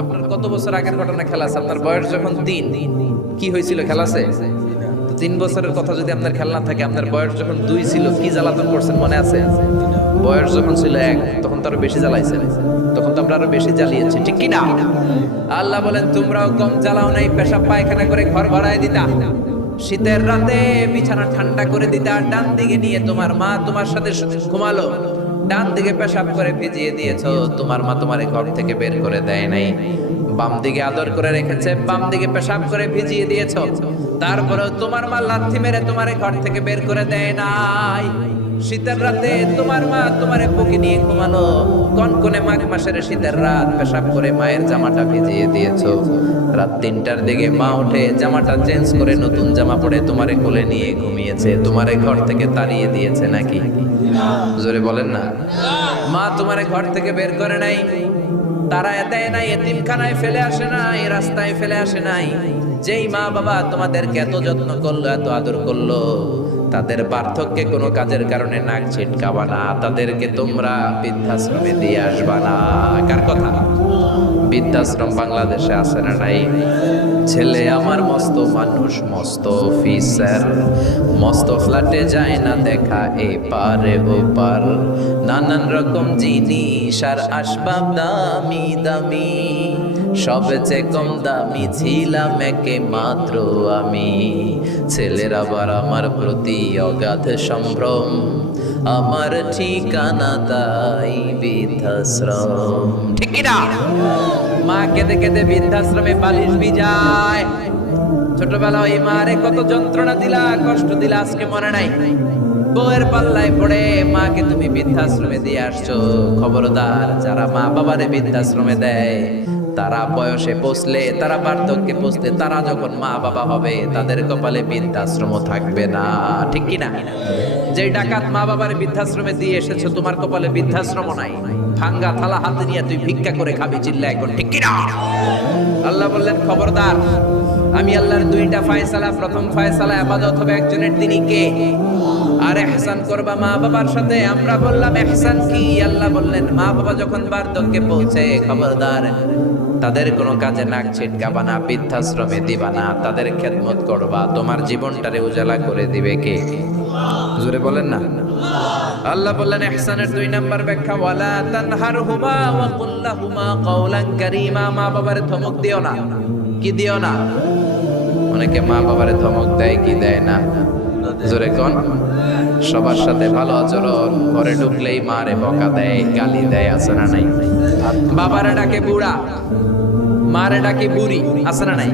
আপনার কত বছর আগের ঘটনা খেলা আছে? আপনার বয়স যখন 3, কি হয়েছিল? খেলা আছে? 3 বছরের কথা যদি আপনার খেলা না থাকে, আপনার বয়স যখন 2 ছিল কি জ্বালাতন করছেন মনে আছে? বয়স যখন ছিল 1 তখন তো আরো বেশি জ্বালাইছেন, তখন তো আমরা আরো বেশি জ্বালিয়েছি। ঠিক কি না? আল্লাহ বলেন তোমরাও কম জ্বালাও নাই, পেশাব পায়খানা করে ঘর ভরায় দিতা, শীতের রাতে বিছানা ঠান্ডা করে দিতা, ডান দিকে নিয়ে তোমার মা তোমার সাথে ঘুমালো, ডান দিকে পেশাব করে ভিজিয়ে দিয়েছো, তোমার মা তোমারে ঘর থেকে বের করে দেয় নাই। বাম দিকে আদর করে রেখেছে, বাম দিকে পেশাব করে ভিজিয়ে দিয়েছো, তারপরেও তোমার মা লাথি মেরে তোমারে ঘর থেকে বের করে দেয় নাই। শীতের রাতে তোমার মা তোমারে বুকে নিয়ে ঘুমালো, কনকনে মাঘ মাসের শীতের রাত, পেশাব করে মায়ের জামাটা ভিজিয়ে দিয়েছো। রাত 3টার দিকে মা উঠে জামাটা চেঞ্জ করে নতুন জামা পরে তোমারে কোলে নিয়ে ঘুমিয়েছে, তোমারে ঘর থেকে তাড়িয়ে দিয়েছে নাকি? জোরে বলেন না। মা তোমারে ঘর থেকে বের করে নাই, তারা দেয় নাই, এতিমখানায় ফেলে আসে নাই, রাস্তায় ফেলে আসে নাই। যেই মা বাবা তোমাদেরকে এত যত্ন করলো, এত আদর করলো, তাদের বার্ধক্যে কোনো কাজের কারণে নাক ছিটকাবা না, তাদেরকে তোমরা বৃদ্ধাশ্রমে দিয়ে আসবা না। কার কথা? বৃদ্ধাশ্রম বাংলাদেশে আছে না নাই? ছেলে আমার মস্ত মানুষ, মস্ত অফিসার, মস্ত ফ্ল্যাটে যায় না দেখা এপারে ওপার, নানান রকম জিনিস আর আসবাব দামি দামি, সবচেয়ে কম দামি ছিলাম একে মাত্র আমি। ছেলের আবার আমার প্রতি অগাধ সম্ভ্রম, আমার ঠিকানা তাই বৃদ্ধাশ্রম। ঠিক না? মা কেঁদে কেঁদে বৃদ্ধাশ্রমে বালিশ ভিজায়। ছোটবেলা ওই মারে কত যন্ত্রণা দিলা, কষ্ট দিলা, আজকে মনে নাই? বউয়ের পাল্লায় পড়ে মাকে তুমি বৃদ্ধাশ্রমে দিয়ে আসছো। খবরদার, যারা মা বাবারে বৃদ্ধাশ্রমে দেয় তারা বয়সে পৌঁছলে, তারা বার্ধক্যে পৌঁছলে, তারা যখন মা বাবা হবে তাদের কপালে বৃদ্ধাশ্রম থাকবে না। ঠিক কি না? যে ডাকাত মা বাবার বৃদ্ধাশ্রমে দিয়ে এসেছো, তোমার কপালে বৃদ্ধাশ্রম নাই। ভাঙ্গা থালা হাতে নিয়ে তুই ভিক্ষা করে খাবি, চিল্লা এখন। ঠিক কি না? আল্লাহ বললেন খবরদার, আমি আল্লাহর 2টা ফয়সালা। প্রথম ফয়সালা ইবাদত হবে একজনের, তিনি কে? আর ইহসান করবা মা বাবার সাথে। আমরা বললাম ইহসান কি? আল্লাহ বললেন মা বাবা যখন বার্ধক্যে পৌঁছে, খবরদার তাদের কোনো কাজে নাক ছিটকাবা না, বৃদ্ধাশ্রমে দিবা না, তাদের খেদমত করবা। তোমার জীবনটারে উজালা করে দিবে কে? জোরে বলেন না। আল্লাহ বললেন ইহসানের 2 নাম্বার ব্যাখ্যা, ওয়ালা তানহারহুমা ওয়া কুল লাহুমা কাওলান কারীমা। মা বাবারে ধমক দিও না। কি দিও না? অনেকে মা বাবারে ধমক দেয়, কি দেয় না? জোরে কোন? সবার সাথে ভালো আচরণ, ঘরে ঢুকলেই মারে বকা দেয়, গালি দেয়, আছে না নাই? বাবারে ডাকে বুড়া, মারে ডাকে বুড়ি, আছে না নাই?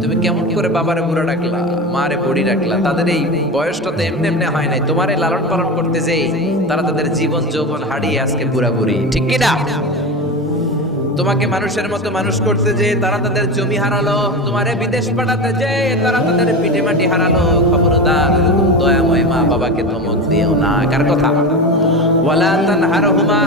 তুমি কেমন করে বাবারে বুড়া ডাকলা, মারে বুড়ি ডাকলা? তাদের এই বয়সটা তো এমনি এমনি হয় নাই। তোমারে লালন পালন করতে যেই তারা তাদের জীবন যৌবন হারিয়ে আজকে বুড়া বুড়ি, ঠিক কি না? তোমাকে মানুষের মতো মানুষ করতে যে তারা তাদের জমি হারালো, তোমারে বিদেশ পাঠাতে যে তারা তাদের পিঠে মাটি হারালো। খবরদার, এরকম দয়াময় মা বাবাকে ধমক দিও না। কার কথা? ওয়ালা তানহারহুমা।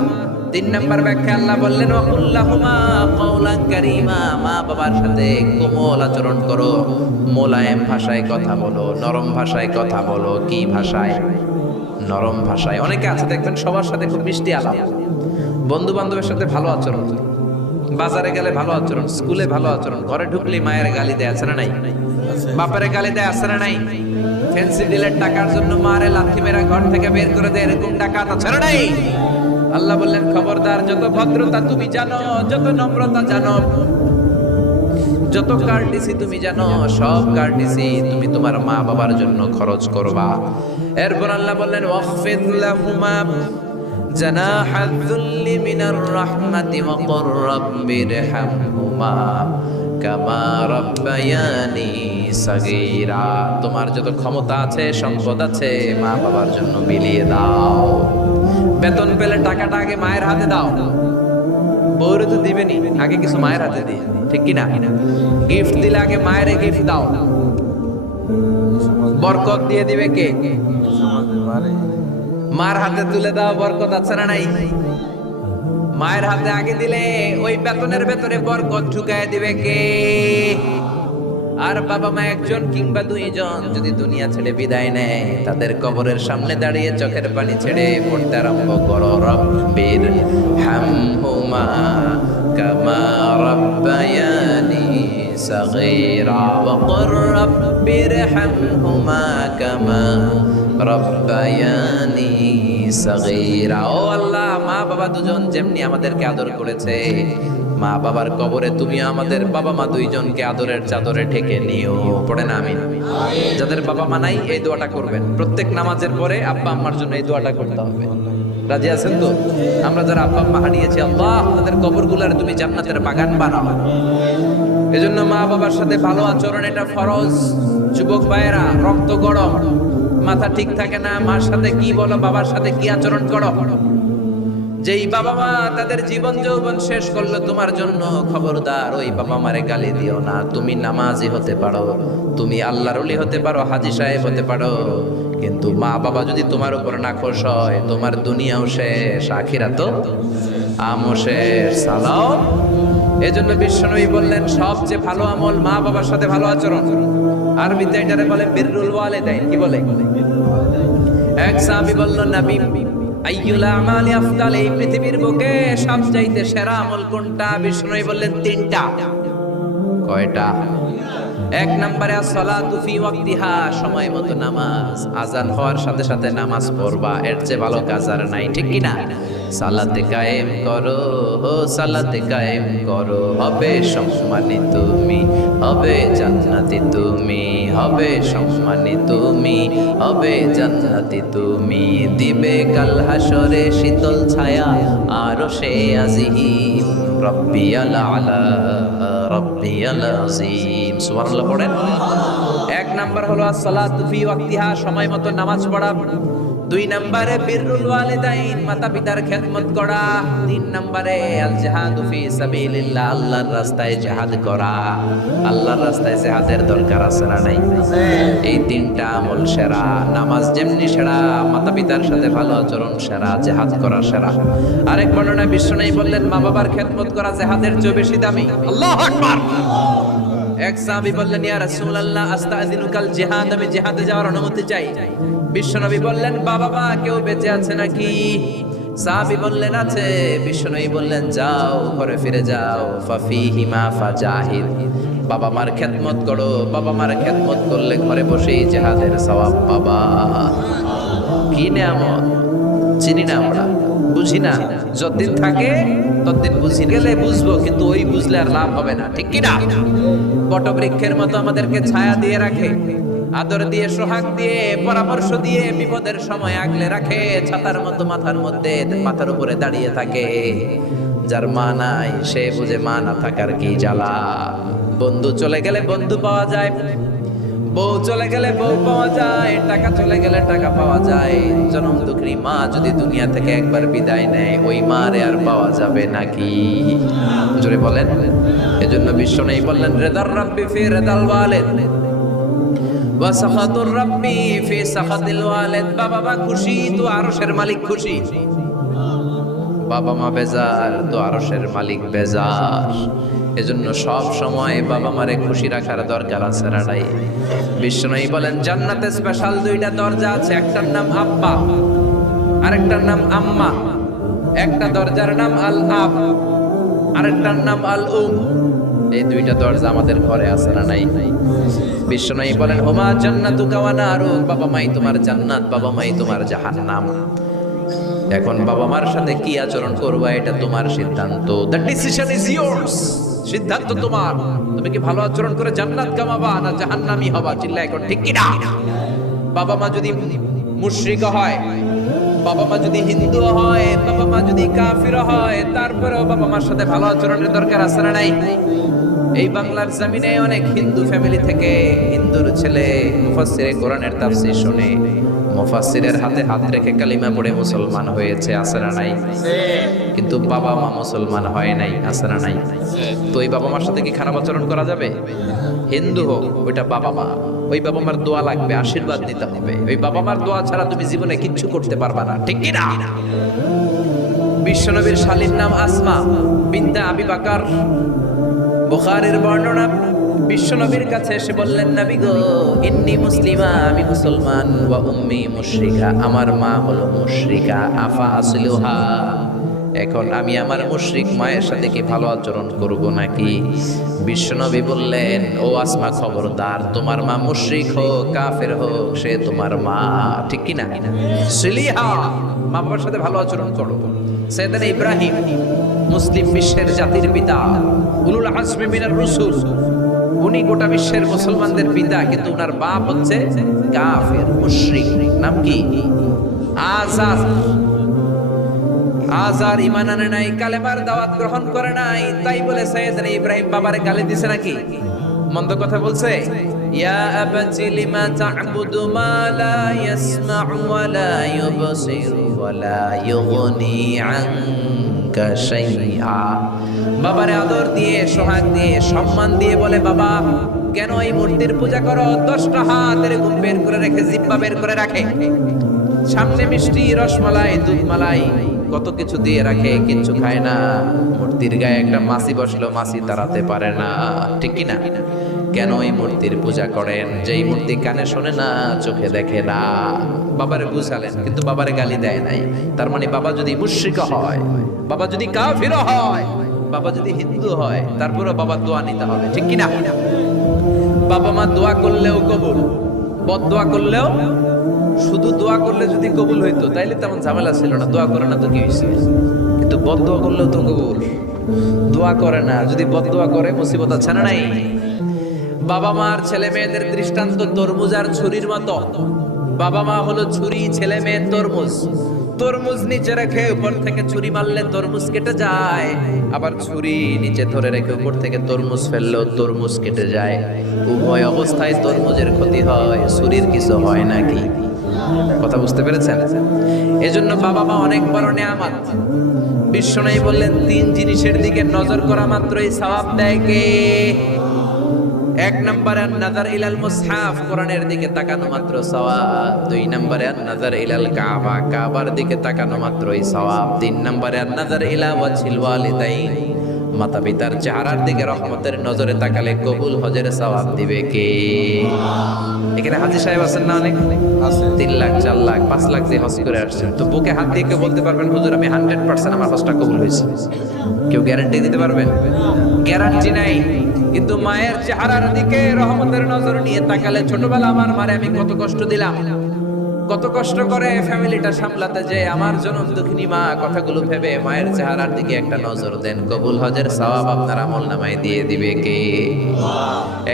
3 নাম্বার ব্যাখ্যা আল্লাহ বললেন ওয়াকুল্লাহুমা কাওলান কারীমা। মা বাবার সাথে কোমল আচরণ করো, মোলায়েম ভাষায় কথা বলো, নরম ভাষায় কথা বলো। কি ভাষায়? নরম ভাষায়। অনেকে আছে দেখবেন সবার সাথে খুব মিষ্টি আলাপ, বন্ধু বান্ধবের সাথে ভালো আচরণ, বাজারে গেলে ভালো আচরণ, স্কুলে ভালো আচরণ, ঘরে ঢুকলেই মায়ের গালি দেয়, আছে না নাই? বাপের গালি দেয়, আছে না নাই? ফ্যান্সি ডিলের টাকার জন্য মারে লাথি মেরা ঘর থেকে বের করে দেয়, এরকম ডাকাত আছে না নাই? আল্লাহ বললেন খবরদার, যত ভদ্রতা তুমি জানো, যত নম্রতা জানো, যত কার্ডিসি তুমি জানো, সব কার্ডিসি তুমি তোমার মা বাবার জন্য খরচ করবা। এরপর আল্লাহ বললেন ওয়াখফিদ লাহুমা জানাহাদ যুল্লি মিনার রাহমাতি ওয়া কুর রাব্বিরহামহুমা কামা রাব্বায়ানি সাগীরা। তোমার যত ক্ষমতা আছে, সম্পদ আছে, মা বাবার জন্য বিলিয়ে দাও। বেতন পেলে টাকাটা আগে মায়ের হাতে দাও, বউরে তো দিবেনি, আগে কিছু মায়ের হাতে দিয়ে, ঠিক কি না? গিফট দিলে আগে মায়ের গিফট দাও। বরকত দিয়ে দিবে কে? মার হাতে তুলে দাও, বরকত আছে না নাই? মায়ের হাতে আগে দিলে ওই বেতনের ভেতরে বরকত ঢুকায় দিবে কে? আর বাবা মা একজন কিংবা দুইজন যদি দুনিয়া ছেড়ে বিদায় নেয়, তাদের কবরের সামনে দাঁড়িয়ে চোখের পানি ছেড়ে পড়তে আরম্ভ করো রব্বির হামহুমা কামা রাব্বায়ানি সাগীরা ওয়া কুর রাব্বির হামহুমা কামা রাব্বায়ানি সাগীরা। ও আল্লাহ, মা বাবা দুজন যেমনি আমাদেরকে আদর করেছে, মা বাবার কবরে তুমি আমাদের বাবা মা দুইজনকে আদরের চাদরে ঢেকে নিও। পড়েন আমিন। যাদের বাবা মা নাই এই দোয়াটা করবেন, প্রত্যেক নামাজের পরে আব্বা আম্মার জন্য এই দোয়াটা করতে হবে। রাজি আছেন তো? আমরা যারা আব্বা আম্মা হারিয়েছি, আল্লাহ তাদের কবরগুলোর তুমি জান্নাতের বাগান বানাও। এজন্য মা বাবার সাথে ভালো আচরণ এটা ফরজ। যুবক ভাইয়েরা, রক্ত গরম, মাথা ঠিক থাকে না, মার সাথে কি বলো, বাবার সাথে কি আচরণ করো। যেই বাবা মা তাদের জীবন যৌবন শেষ করলো তোমার জন্য, খবরদার ওই বাবা মারে গালি দিও না। তুমি নামাজি হতে পারো, তুমি আল্লাহর ওলি হতে পারো, হাজী সাহেব হতে পারো, কিন্তু মা বাবা যদি তোমার উপর নাখোশ হয়, তোমার দুনিয়াও শেষ, আখিরাতও আমও শেষ। সালাম। এজন্য বিশ্বনবী বললেন সবচেয়ে ভালো আমল মা বাবার সাথে ভালো আচরণ। আরবিতে এটারে বলে বিররুল ওয়ালিদাইন। কি বলে? এক সাহাবী বলল, নবী আইয়ুল আমালি আফদাল, এই পৃথিবীর বুকে সবচাইতে সেরা আমল কোনটা? বিষ্ণু বললেন 3টা। কয়টা? 1 নম্বরে as-সালাতু ফি ওয়াক্তিহা, সময় মতো নামাজ, আজান হওয়ার সাথে সাথে নামাজ পড়বা, এর চেয়ে ভালো কাজ আর নাই, ঠিক কি না? সালাতে কায়েম করো, সালাতে কায়েম করো, হবে সম্মানী তুমি, হবে জান্নাতি তুমি, হবে সম্মানী তুমি, হবে জান্নাতি তুমি, দিবে কাল হাসরে শীতল ছায়া আরশে আজিম, রব্বিয়াল আলা রব্বিয়াল আযীম। সুবহানাল্লাহ পড়েন। 1 নাম্বার হলো as-সালাতু ফি ওয়াক্তিহা, সময় মতো নামাজ পড়া। 2 নম্বরে বিররুল ওয়ালিদাইন, মাতা পিতার খেদমত করা। 3 নম্বরে আল জিহাদু ফি সাবিলিল্লাহ, আল্লাহর রাস্তায় জিহাদ করা। আল্লাহর রাস্তায় জিহাদের দরকার আছে না নাই? এই 3টা আমল সেরা। নামাজ যেমনি সেরা, মাতা পিতার সাথে ভালো আচরণ সেরা, জিহাদ করা সেরা। আরেক বর্ণনায় বিশ্বনবী বললেন মা বাবার খেদমত করা জিহাদের চেয়ে বেশি দামি। আল্লাহু আকবার। এক সাহাবী বললেন, ইয়া রাসূলুল্লাহ আস্তাযিনুকাল জিহাদ, আমি জিহাদে যাওয়ার অনুমতি চাই। বিশ্বনবী বললেন, বাবা মা কেউ বেঁচে আছে নাকি? সাহাবী বললেন, আছে। বিশ্বনবী বললেন, যাও ঘরে ফিরে যাও, ফাফিহিমা ফাজাহিদ, বাবা মার খেদমত করো। বাবা মার খেদমত করলে ঘরে বসেই জিহাদের সওয়াব পাবা। কি নিয়ামত! চিনি না আমরা, বুঝি না। যতদিন থাকে ততদিন বুঝি, গেলে বুঝবো, কিন্তু ওই বুঝলে আর লাভ হবে না, ঠিক কি না? বটবৃক্ষের মতো আমাদেরকে ছায়া দিয়ে রাখে, আদর দিয়ে, সোহাগ দিয়ে, পরামর্শ দিয়ে, বিপদের সময় আগলে রাখে, ছাতার মতো মাথার মধ্যে, মাথার উপরে দাঁড়িয়ে থাকে। যার মা নাই সে বুঝে মা না থাকার কি জ্বালা। বন্ধু চলে গেলে বন্ধু পাওয়া যায়, বউ চলে গেলে বউ পাওয়া যায়, টাকা চলে গেলে টাকা পাওয়া যায়। জনম দুঃখী মা যদি দুনিয়া থেকে একবার বিদায় নেয়, ওই মারে আর পাওয়া যাবে নাকি? জোরে বলেন। এজন্য বিশ্ব নেই বললেন, রেদার রাব্বি ফি রেদাল ওয়ালিদ ওয়া সাখাতুর রাব্বি ফি সাখাতিল ওয়ালিদ। বাবা মা খুশি তো আরশের মালিক খুশি, বাবা মা বেজার তো আরশের মালিক বেজার। এজন্য সব সময় বাবা মারে খুশি রাখার দরকার আছে না নাই? বিষ্ণুই বলেন জান্নাতে স্পেশাল দুইটা দরজা আছে, একটার নাম আব্বা, আরেকটার নাম আম্মা। একটা দরজার নাম আল আব, আরেকটার নাম আল উম। এই দুইটা দরজা আমাদের ঘরে আছে না নাই? বিষ্ণুই বলেন হুমা জান্নাতুকা ওয়া নারুক, বাবা মাই তোমার জান্নাত, বাবা মাই তোমার জাহান্নাম। এখন বাবা মার সাথে কি আচরণ করবা এটা তোমার সিদ্ধান্ত। দ্য ডিসিশন ইজ ইয়ার্স, সিদ্ধান্ত তোমার। তুমি কি ভালো আচরণ করে জান্নাত কামাবা না জাহান্নামী হবা? চিল্লায় এখন ঠিক কি না? বাবা মা যদি মুশরিক হয়, বাবা মা যদি হিন্দু হয়, বাবা মা যদি কাফির হয়, তারপরেও বাবা মার সাথে ভালো আচরণের দরকার আছে না নাই? এই বাংলার জমিনে অনেক হিন্দু ফ্যামিলি থেকে হিন্দুর ছেলে মুফাসসিরে কোরআনের তাফসীর শুনে মুফাসসিরের হাতে হাত রেখে কালিমা পড়ে মুসলমান হয়েছে, আছে না নাই? কিন্তু বাবা মা মুসলমান হয় নাই, আছে না নাই? তো এই বাবা মার সাথে কি খারাপ আচরণ করা যাবে? হিন্দু হোক, ওইটা বাবা মা, ওই বাবা মার দোয়া লাগবে, আশীর্বাদ নিতে হবে। ওই বাবা মার দোয়া ছাড়া তুমি জীবনে কিচ্ছু করতে পারবা না, ঠিক কি না? বিশ্বনবীর শালীর নাম আসমা বিনতে আবি বকর। বুখারীর বর্ণনা, বিশ্বনবীর কাছে এসে বললেন, নবী গো ইন্নী মুসলিমা, আমি মুসলমান, ওয়া উম্মি মুশরিকা, আমার মা হলো মুশরিকা, আফা আসলুহা, এখন আমি আমার মুশরিক মায়ের সাথে কি ভালো আচরণ করব নাকি? বিশ্বনবী বললেন, ও আসমা খবরদার, তোমার মা মুশরিক হোক কাফের হোক সে তোমার মা, ঠিক কি না? সিলিহা, মা বাবার সাথে ভালো আচরণ করো। সাইয়েদনা ইব্রাহিম মুসলিম বিশ্বের জাতির পিতা, উলুল আজমি মিনার রুসুল, উনি গোটা বিশ্বের মুসলমানদের পিতা, কিন্তু উনার বাপ হচ্ছে কাফের মুশরিক। নাম কি? আজার। আজার ঈমান আনে নাই, কালেমার দাওয়াত গ্রহণ করে নাই, তাই বলে সাইয়েদনা ইব্রাহিম বাবারে গালি দিছে নাকি? মন্দ কথা বলছে? ইয়া আবাতি লিমা তা'বুদু মা লা ইয়াসমা'ু ওয়া লা ইউবসিরু ওয়া লা ইউগনি আনকা শাইআ। বাবারে আদর দিয়ে, সোহাগ দিয়ে, সম্মান দিয়ে বলে, বাবা কেন এই মূর্তির পূজা করো? 10টা হাত এরকম বের করে রেখে, জিহ্বা বের করে রাখে, সামনে মিষ্টি, রসমালাই, দুধ মালাই, কত কিছু দিয়ে রাখে, কিচ্ছু খায় না। মূর্তির গায়ে একটা মাছি বসলো, মাছি তাড়াতে পারে না, ঠিক কি না? কেন এই মূর্তির পূজা করেন? যেই মূর্তি কানে শোনে না, চোখে দেখে না। বাবারে বুঝালেন, কিন্তু বাবারে গালি দেয় নাই। তার মানে বাবা যদি মুশরিক হয়, বাবা যদি কাফির হয়, বাবা যদি হিন্দু হয়, তারপরেও বাবার দোয়া নিতে হবে, ঠিক কি না? বাবা মা দোয়া করলেও কবুল, বদদোয়া করলেও। শুধু দোয়া করলে যদি কবুল হইতো তাইলে তেমন ঝামেলা ছিল না, দোয়া করে না তো কি হয়েছে? কিন্তু বদদোয়া করলেও তো কবুল। দোয়া করে না, যদি বদদোয়া করে মুসিবত আছে না নাই? বাবা মার ছেলে মেয়েদের দৃষ্টান্ত তরমুজ আর ছুরির মতো। বাবা মা হলো ছুরি, ছেলে মেয়ে তরমুজ। তরমুজ নিচে রেখে উপর থেকে ছুরি মারলে তরমুজ কেটে যায়, আবার ছুরি নিচে ধরে রেখে উপর থেকে তরমুজ ফেললেও তরমুজ কেটে যায়। উভয় অবস্থায় তরমুজের ক্ষতি হয়, ছুরির কিছু হয় নাকি? কথা বুঝতে পেরেছেন? এজন্য বাবা মা অনেক বড় নেয়ামত। বিশ্বনবী বললেন, 3 জিনিসের দিকে নজর করা মাত্রই সওয়াব দেয় কে? 1 নম্বরে আন-নাযার ইলাল মুসহাফ, কোরআনের দিকে তাকানো মাত্র সওয়াব। 2 নম্বরে আন-নাযার ইলাল কাবা, কাবার দিকে তাকানো মাত্রই সওয়াব। 3 নম্বরে আন-নাযার ইলা ওয়াজহিল ওয়ালিদাইন, মাতা পিতার চেহারার দিকে রহমতের নজরে তাকালে কবুল হজের সওয়াব দিবে কে? এখানে হাজী সাহেব আছেন না? অনেক আছে, 3 লাখ 4 লাখ 5 লাখ দিয়ে হজ করে আসছেন। তো বুকে হাত দিয়ে কেউ বলতে পারবেন, হুজুর আমি 100% আমার হজটা কবুল হয়েছে? কেউ গ্যারান্টি দিতে পারবেন? গ্যারান্টি নাই। কিন্তু মায়ের চেহারার দিকে রহমতের নজর নিয়ে তাকালে, ছোটবেলা আমার মারে আমি কত কষ্ট দিলাম, কত কষ্ট করে ফ্যামিলিটা সামলাতে, যে আমার জনম দুঃখিনী মা, কথাগুলো ভেবে মায়ের চেহারার দিকে একটা নজর দেন। কবুল হজের সওয়াব আপনার আমলনামায় দিয়ে দিবে কে?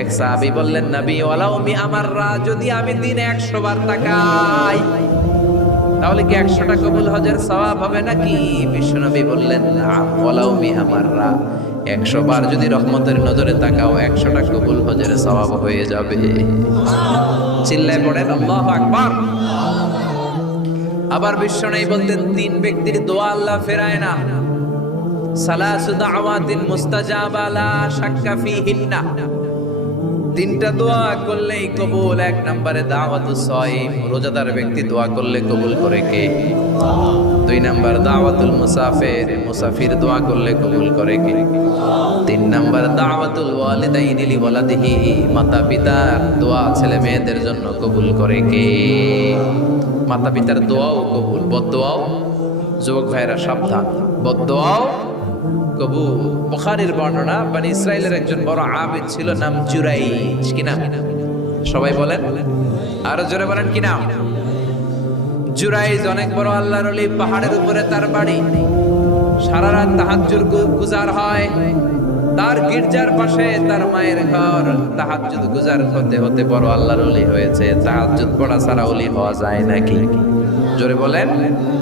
এক সাহাবী বললেন, নবী ওয়ালাউ মি আমাররা, যদি আমি দিনে 100 বার তাকাই তাহলে কি 100টা কবুল হজের সওয়াব হবে নাকি? বিশ্বনবী বললেন, নাম ওয়ালাউ মি আমাররা, 100 বার যদি রহমতের নজরে তাকাও 100টা কবুল হজের সওয়াব হয়ে যাবে। চিল্লায় পড়েন আল্লাহু আকবার। আবার বিশ্বনবী বলতেন, 3 ব্যক্তির দোয়া আল্লাহ ফেরায় না। সালাসু দাওয়াতিন মুস্তাজাবা লা শাক্কা ফিহিন্না, 3টা দোয়া করলেই কবুল। 1 নম্বরে দাওয়াতুস সাইম, রোজাদার ব্যক্তি দোয়া করলে কবুল করে কে? 2 নম্বর দাওয়াতুল মুসাফির, মুসাফির দোয়া করলে কবুল করে কে? 3 নম্বর দাওয়াতুল ওয়ালিদাইনি লিওয়ালাদিহি, মাতা পিতার দোয়া ছেলে মেয়েদের জন্য কবুল করে কে? মাতা পিতার দোয়াও কবুল, বদদোয়াও। যুবক ভাইরা সাবধান, বদদোয়াও কবুল। বুখারীর বর্ণনা, বনি ইসরাইলের একজন বড় আবিদ ছিল, নাম জুরাইজ। কি নাম? সবাই বলেন, আরো জোরে বলেন, কি নাম? জুরাইজ অনেক বড় আল্লাহর ওলি, পাহাড়ের উপরে তার বাড়ি। সারা রাত তাহাজ্জুদ গুজার হয়। তার গির্জার পাশে তার মায়ের ঘর। তাহাজ্জুদ গুজার হতে হতে বড় আল্লাহর ওলি হয়েছে। তাহাজ্জুদ পড়া ছাড়া ওলি হওয়া যায় নাকি? জোরে বলেন,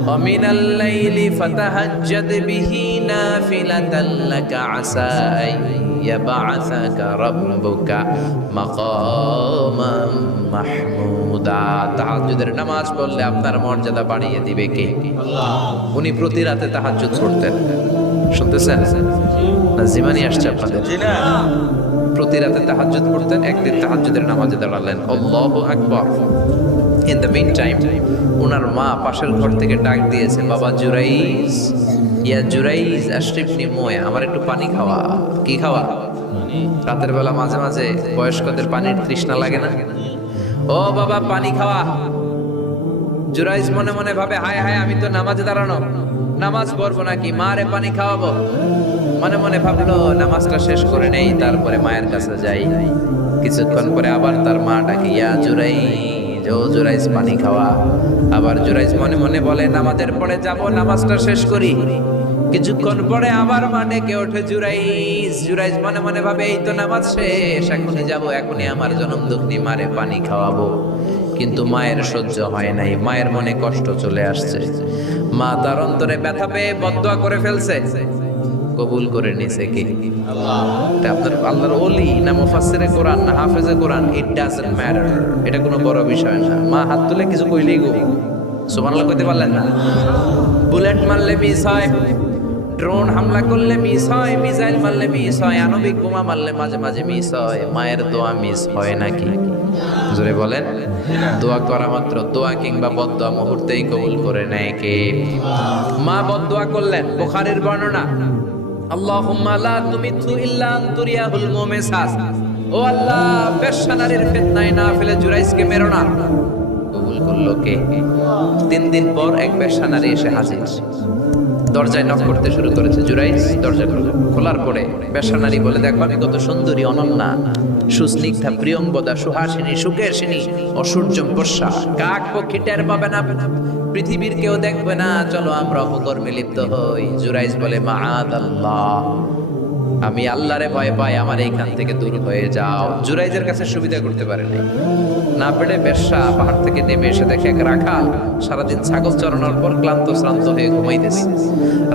ওয়ামিনাল লাইলি ফাতাহাজ্জাদ বিহি নাফিলাতাল লাকা আসা ইয়াবআসাকা রাব্বুকা মাকামান মাহমুদা। তাহাজ্জুদের নামাজ পড়লে আপনার মর্যাদা বাড়িয়ে দিবে কে? আল্লাহ। উনি প্রতি রাতে তাহাজ্জুদ পড়তেন। শুনতেছেন না? জিমানি আসছে আপনাদের? প্রতি রাতে তাহাজ্জুদ পড়তেন। একদিন তাহাজ্জুদের নামাজে দাঁড়ালেন, আল্লাহু আকবার। ইন দ্য মিন টাইম ওনার মা পাশের ঘর থেকে ডাক দিয়েছে, বাবা জুরাইজ, ইয়া জুরাইজ আশরিফনি মুয়া, আমার একটু পানি খাওয়া। কি খাওয়া? রাতের বেলা মাঝে মাঝে বয়স্কদের পানির তৃষ্ণা লাগে না? ও বাবা পানি খাওয়া। জুরাইজ মনে মনে ভাবে, হায় হায়, আমি তো নামাজে দাঁড়ানো, নামাজ পড়বো নাকি, মারে পানি খাওয়াবো। মনে মনে ভাবলো নামাজটা শেষ করে নেই, তারপরে মায়ের কাছে যাই। কিছুক্ষণ পরে আবার তার মা ডাকে, ইয়া জুরাইজ, ও জুরাইজ পানি খাওয়া। আবার জুরাইজ মনে মনে বলে, নামাজের পরে যাব, নামাজটা শেষ করি। কিছুক্ষণ পরে আবার মা ডেকে ওঠে, জুরাইজ। জুরাইজ মনে মনে ভাবে, এই তো নামাজ শেষ, এখনই যাব, এখনই আমার জনম দুঃখিনী মারে পানি খাওয়াবো। কিন্তু মায়ের সহ্য হয় নাই, মায়ের মনে কষ্ট চলে আসছে। মা তার অন্তরে ব্যথা পেয়ে বদদোয়া করে ফেলছে। কবুল করে নিছে কি? আল্লাহ। আপনার আল্লাহর ওলি না মুফাসসিরে কোরআন না হাফেজে কোরআন, ইট ডাজন্ট ম্যাটার, এটা কোনো বড় বিষয় না। মা হাত তুলে কিছু কইলেই গো সুবহানাল্লাহ কইতে পারলেন না? বুলেট মারলে মিস হয়, ড্রোন হামলা করলে মিস হয়, মিসাইল মারলে মিস হয়, আণবিক বোমা মারলে মাঝে মাঝে মিস হয়। মায়ের দোয়া মিস হয় নাকি? জোরে বলেন। দোয়া করা মাত্র, দোয়া কিংবা বদদোয়া মুহূর্তেই কবুল করে নেয় কে? মা বদদোয়া করলেন। বুখারীর বর্ণনা, আল্লাহুম্মা লা তুমিতু ইল্লা আন তুরিয়াহুল মুমিসাস, ও আল্লাহ বেশ্যা নারীর ফিতনায় না ফেলে জুরাইজকে মেরো না। কবুল করলো কে? 3 দিন পর এক বেশ্যা নারী এসে হাজির। দরজায় নক করতে শুরু করেছে। জুরাইজ দরজা খোলার পরে বেশ্যা নারী বলে, দেখো আমি কত সুন্দরী, অনন্যা, সুস্নিগ্ধা, প্রিয়ঙ্গদা, সুহাসিনী, সুকেশিনী, অসূর্যম বর্ষা, কাক পক্ষী টের পাবে না, পৃথিবীর কেউ দেখবে না, চলো আমরা অপকর্মে লিপ্ত হই। জুরাইজ বলে, মাআদাল্লাহ, আমি আল্লাহরে ভয় পাই, আমার এইখান থেকে দূর হয়ে যাও। জুরাইজের কাছে সুবিধা করতে পারে নাই, না পেরে বেশ্যা পাহাড় থেকে নেমে এসে দেখে এক রাখাল সারাদিন ছাগল চড়ানোর পর ক্লান্ত শ্রান্ত হয়ে ঘুমাইতেছে।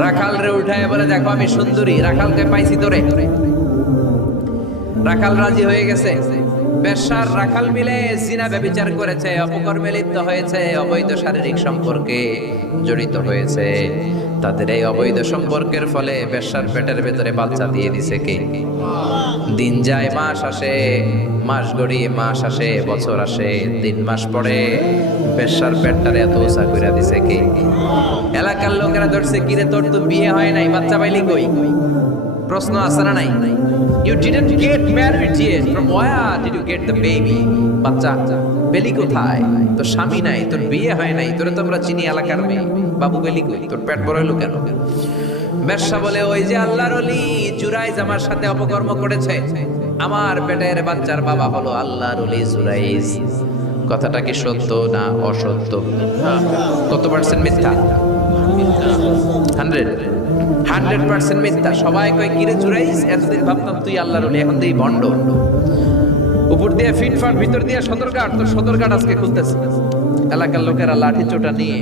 রাখাল রে উঠায় বলে, দেখো আমি সুন্দরী, রাখালকে পাইছি তোরে। রাখাল রাজি হয়ে গেছে। বেশ্যার রাখাল মিলে জিনা ব্যভিচার করেছে, অপকর্মে লিপ্ত হয়েছে, অবৈধ শারীরিক সম্পর্কে জড়িত হয়েছে। তাদের এই অবৈধ সম্পর্কের ফলে বেশ্যার পেটের ভেতরে বাচ্চা দিয়ে দিছে কে? দিন যায়, মাস আসে, মাস গড়িয়ে মাস আসে, বছর আসে, 3 মাস পরে বেশ্যার পেটটারে এত উঁচা কইরা দিছে কে? এলাকার লোকেরা ধরছে, কিরে তোর তো বিয়ে হয় নাই, বাচ্চা পাইলি কই? প্রশ্ন আছে না নাই? You didn't get married yet. From where did you get the baby? বাচ্চা বেলি কোথায়? তোর স্বামী নাই, তোর বিয়ে হয় নাই, তোরে তো আমরা চিনি এলাকার মেয়ে, বাবু বেলি কই? তোর পেট বড় হলো কেন? বেশ্যা বলে, ওই যে আল্লাহর ওলি জুরাইজ আমার সাথে অপকর্ম করেছে, আমার পেটের বাচ্চার বাবা হলো আল্লাহর ওলি জুরাইজ। কথাটা কি সত্য না অসত্য? কত পার্সেন্ট মিথ্যা? 100% মিথ্যা। সবাই কয় কিরে জুরাইস, এতদিন ভাবতাম তুই আল্লাহর ওলি, এখন তুই ভণ্ড। উপর দিয়ে ফিটফাট, ভিতর দিয়ে সদরঘাট, তোর সদরঘাট আজকে খুলতেছে। এলাকার লোকেরা লাঠি চোটা নিয়ে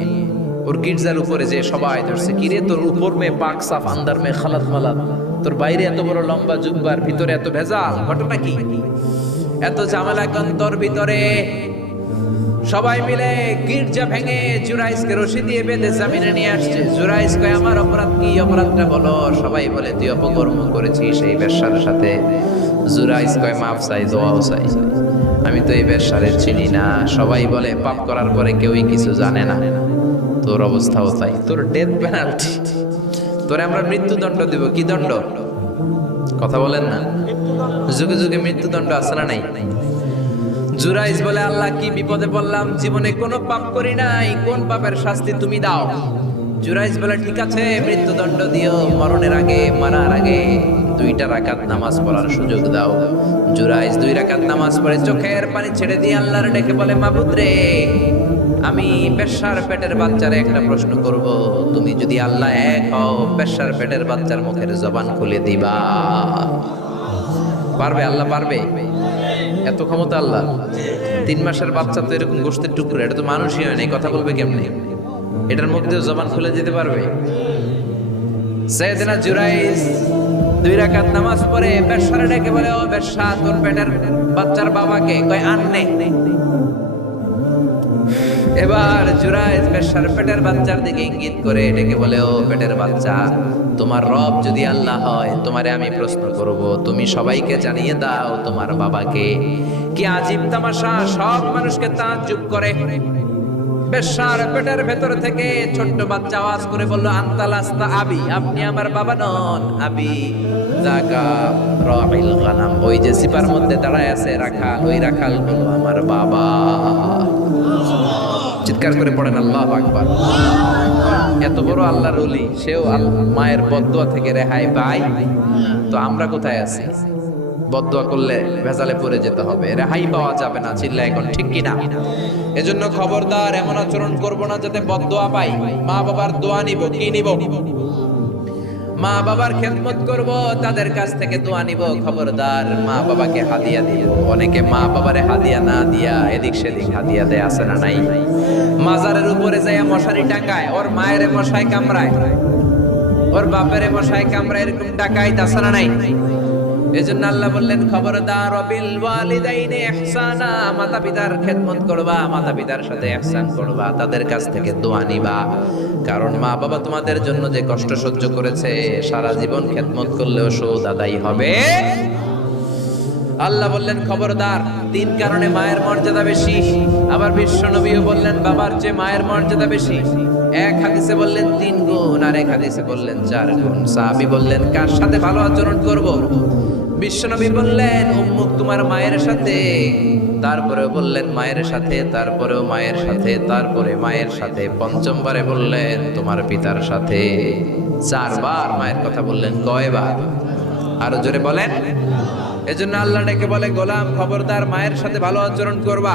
ওর গির্জার উপরে যে সবাই ধরছে, কিরে তোর উপর মে পাক সাফ, আন্দার মে খালাত মালাত, তোর বাইরে এত বড় লম্বা জুব্বার, ভিতরে এত ভেজাল, ঘটনা কি? এত ঝামেলা কেন তোর ভিতরে? সবাই মিলে গির্জা ভেঙে জুরাইসকে রশি দিয়ে বেঁধে জামিনে নিয়ে আসছে। জুরাইস কয় আমার অপরাধ কি? অপরাধটা বলো। সবাই বলে তুই অপকর্ম করেছিস এই বেশ্যার সাথে। জুরাইস কয় মাফ চাই, দোয়াও চাই, আমি তো এই বেশ্যারের চিনি না। সবাই বলে পাপ করার পরে কেউই কিছু জানে না, তোর অবস্থাও তাই, তোর ডেথ পেনাল্টি, তোরে আমরা মৃত্যুদণ্ড দেব। কি দণ্ড? কথা বলেন না, যুগে যুগে মৃত্যুদণ্ড আছে না নাই? জুরাইস বলে আল্লাহ কি বিপদে পড়লাম, জীবনে কোনো পাপ করি নাই, কোন পাপের শাস্তি তুমি দাও? জুরাইস বলে ঠিক আছে মৃত্যুদণ্ড দিও, মরণের আগে, মারার আগে 2 রাকাত নামাজ পড়ার সুযোগ দাও। জুরাইস 2 রাকাত নামাজ পড়ে চোখের পানি ছেড়ে দিয়ে আল্লাহর ডেকে বলে মাবুদ রে, আমি বেশ্যার পেটের বাচ্চারে একটা প্রশ্ন করব, তুমি যদি আল্লাহ এক হও, বেশ্যার পেটের বাচ্চার মুখের জবান খুলে দিবা। পারবে আল্লাহ? পারবে? এত ক্ষমতা আল্লাহ। 3 মাসের বাচ্চা তো এরকম গোশতের টুকরো, এটা তো মানুষই হয় না, কথা বলবে কেমনে? এটার মধ্যে জবান খুলে যেতে পারবে? সাইয়েদনা জুরাইস 2 রাকাত নামাজ পড়ে বেশ্যার ডেকে বলে, ও বেশ্যা, তোর পেটের বাচ্চার বাবাকে? কয় আননে। এবার জুরাইস বেশ্যার পেটের বাচ্চার দিকে ইঙ্গিত করে ডেকে বলে, ও পেটের বাচ্চা, তোমার রব যদি আল্লাহ হয়, তোমারে আমি প্রশ্ন করব, তুমি সবাইকে জানিয়ে দাও তোমার বাবাকে। কি আজীব তামাশা, সব মানুষকে তাজ্জুব করে। বেশ্যার পেটের ভেতর থেকে ছোট্ট বাচ্চা আওয়াজ করে বলল, আনতালাস্তা আবি, আপনি আমার বাবা নন। আবি জাকা রাইল গানাম, ওই যে সিপার মধ্যে দাঁড়ায় আছে রাখাল, ওই রাখাল হলো আমার বাবা। চিৎকার করে পড়েন আল্লাহু আকবার। এত বড় আল্লাহর ওলি, সেও মায়ের বদদুয়া থেকে রেহাই পায়। তো আমরা কোথায় আছি? বদদুয়া করলে ভেজালে পড়ে যেতে হবে, রেহাই পাওয়া যাবে না। চিল্লা এখন ঠিক কিনা? এজন্য খবরদার এমন আচরণ করব না যাতে বদদুয়া পাই। মা বাবার দোয়া নিব, কি নিব? মা বাবার খেদমত করব, তাদের কাছ থেকে দোয়া নিব। খবরদার মা বাবাকে হাদিয়া দিব। অনেকে মা বাবারে হাদিয়া না দিয়া এদিক সেদিক হাদিয়া দেয়, আছে না নাই? মাজারের উপরে যাইয়া মশারি টাঙ্গায়, ওর মায়ের মশায় কামড়ায়, ওর বাপের মশায় কামড়ায়, এরকম ডাকাইত, আছে না নাই? এজন্য আল্লাহ বললেন খবরদার, বিল ওয়ালিদাইনি ইহসানা, মাতা পিতার খেদমত করবা, মাতা পিতার সাথে ইহসান করবা, তাদের কাছ থেকে দোয়া নিবা। কারণ মা বাবা তোমাদের জন্য যে কষ্ট সহ্য করেছে, সারা জীবন খেদমত করলেও সুদ আদায় হবে। আল্লাহ বললেন খবরদার, 3 কারণে মায়ের মর্যাদা বেশি। আবার বিশ্ব নবীও বললেন বাবার চেয়ে মায়ের মর্যাদা বেশি। এক হাদিসে বললেন 3 গুণ, আর এক হাদিসে বললেন 4 গুণ। সাহাবী বললেন কার সাথে ভালো আচরণ করব? বিশ্বনবী বললেন উম্মুক, তোমার মায়ের সাথে। তারপরেও বললেন মায়ের সাথে, তারপরেও মায়ের সাথে, তারপরে মায়ের সাথে, পঞ্চমবারে বললেন তোমার পিতার সাথে। 4 বার মায়ের কথা বললেন। কয়বার? আরো জোরে বলেন। এজন্য আল্লাহ ডেকে বলে, গোলাম খবরদার মায়ের সাথে ভালো আচরণ করবা।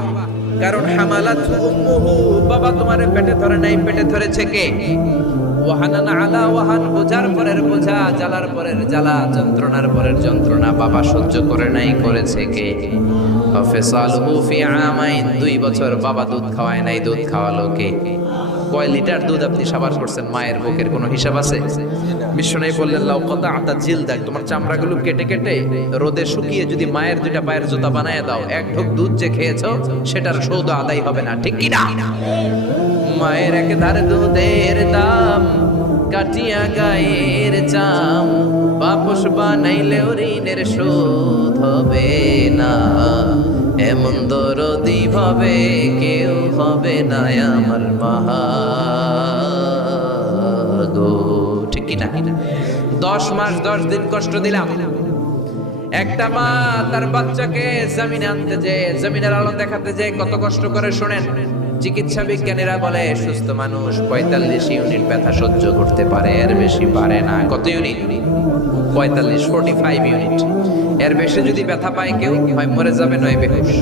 কারণ হামালাতহু উম্মুহু, বাবা তোমারে পেটে ধরে নাই, পেটে ধরেছে কে? ওয়াহানান আলা ওয়াহান, বোঝার পরের বোঝা, জ্বালার পরের জ্বালা, যন্ত্রণার পরের যন্ত্রণা বাবা সহ্য করে নাই, করেছে কে? ফাসালহু ফি আমাইন, 2 বছর বাবা দুধ খাওয়ায় নাই, দুধ খাওয়ালো কে? কয় লিটার দুধ আপনি সাবাস করছেন মায়ের বুকের, কোনো হিসাব আছে? বিশ্বনবী বললেন লাউ কাতাআতা জিলদাক, তোমার চামড়াগুলো কেটে কেটে রোদে শুকিয়ে যদি মায়ের 2টা পায়ের জুতা বানায় দাও, 1 ঢোক দুধ যে খেয়েছো সেটার সৌদ আদায় হবে না, ঠিক কি না? মায়ের এক ধার দুধের দাম, কাটিয়া গায়ের চাম, বাপস বানাইলেও ঋণের শোধ হবে না। এমন দরদি ভাবে কেউ হবে না আমার মা গো, ঠিক কিনা? 10 মাস 10 দিন কষ্ট দিলাম। একটা মা তার বাচ্চাকে জমিনে আনতে যে, জমিনের আলো দেখাতে যে কত কষ্ট করে, শোনেন। চিকিৎসা বিজ্ঞানীরা বলে সুস্থ মানুষ 45 ইউনিট ব্যথা সহ্য করতে পারে, এর বেশি পারে না। কত ইউনিট? 45 ইউনিট। এর বেশি যদি ব্যথা পায় কেউ, হয় মরে যাবে নয় বেহুশ।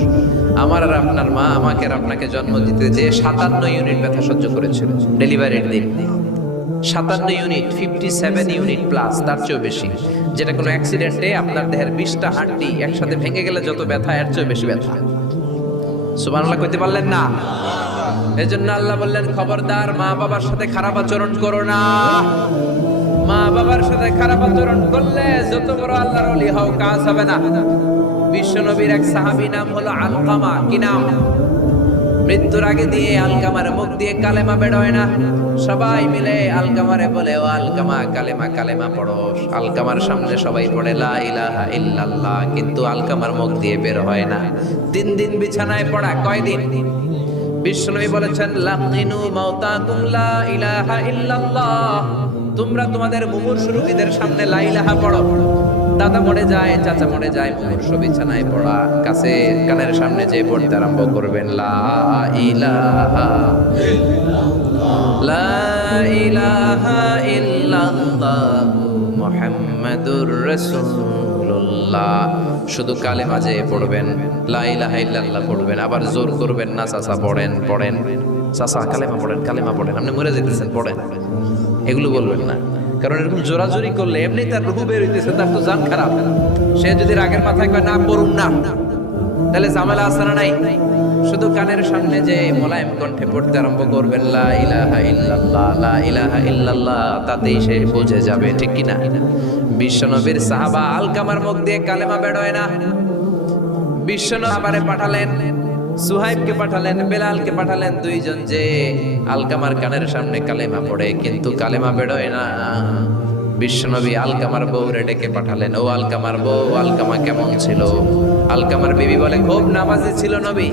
আমার আর আপনার মা আমাকে আর আপনাকে জন্ম দিতে যে 57 ইউনিট ব্যথা সহ্য করেছিল ডেলিভারির দিন। 57 ইউনিট, 57 ইউনিট প্লাস, তার চেয়েও বেশি। যেটা কোনো অ্যাক্সিডেন্টে আপনার দেহের 20টা হাড্ডি একসাথে ভেঙে গেলে যত ব্যথা, এর চেয়েও বেশি ব্যথা। সুবহানাল্লাহ কইতে পারলেন না? এজন্য আল্লাহ বললেন, খবরদার মা বাবার সাথে খারাপ আচরণ করো না। মা বাবার সাথে খারাপ আচরণ করলে যত বড় আল্লাহর ওলি হও, কাজ হবে না। বিশ্বনবীর এক সাহাবী নাম হলো আলকামা। কি নাম? মৃত্যুর আগে দিয়ে আলকামার মুখ দিয়ে কালেমা বের হয় না। সবাই মিলে আলকামারে বলে, ও আলকামা কালেমা কালেমা পড়ো। আলকামার সামনে সবাই পড়ে লা ইলাহা ইল্লাল্লাহ, কিন্তু আলকামার মুখ দিয়ে বের হয় না। 3 দিন বিছানায় পড়া। কয়দিন? বিশ্বনবী বলেছেন, লাকিনু মাউতাকুম লা ইলাহা ইল্লাল্লাহ। তোমরা তোমাদের মুমূর্ষু রোগীদের সামনে লা ইলাহা পড়ো। দাদা মরে যায়, চাচা মরে যায়, মুমূর্ষু বিছানায় পড়া, কাছে কানের সামনে যে পড়তে আরম্ভ করবেন, লা ইলাহা লা ইলাহা ইল্লাল্লাহ মুহাম্মাদুর রাসূলুল্লাহ। শুধু কালেমা যে পড়বেন, লা ইলাহা ইল্লাল্লাহ পড়বেন, আবার জোর করবেন না, চাচা পড়েন পড়েন, চাচা কালেমা পড়েন কালেমা পড়েন, আপনি মরে যেতেছেন পড়েন, এগুলো বলবেন না। কারণ এরকম জোরাজোরি করলে এমনি তার রূহ বের হইতেছে, তার তো জান খারাপ। সে যদি রাগের মাথায় কয় না পড়ুন না, তাহলে ঝামেলা আছে না নাই? শুধু কানের সামনে যে মোলায়েম কণ্ঠে পড়তে আরম্ভ করবেন, লা ইলাহা ইল্লাল্লাহ লা ইলাহা ইল্লাল্লাহ, তাতেই সে বুঝে যাবে, ঠিক কি না? বিশ্বনবীর সাহাবা আলকামার মুখ দিয়ে কালেমা বের হয় না। বিশ্বনবী আবারে পাঠালেন, সুহাইবকে পাঠালেন, বেলালকে পাঠালেন, দুইজন যে আলকামার কানের সামনে কালেমা পড়ে, কিন্তু কালেমা বের হয় না। বিশ্বনবী আলকামার বউরে ডেকে পাঠালেন, ও আলকামার বউ, আলকামা কেমন ছিল? আলকামার বিবি বলে, খুব নামাজি ছিল নবী,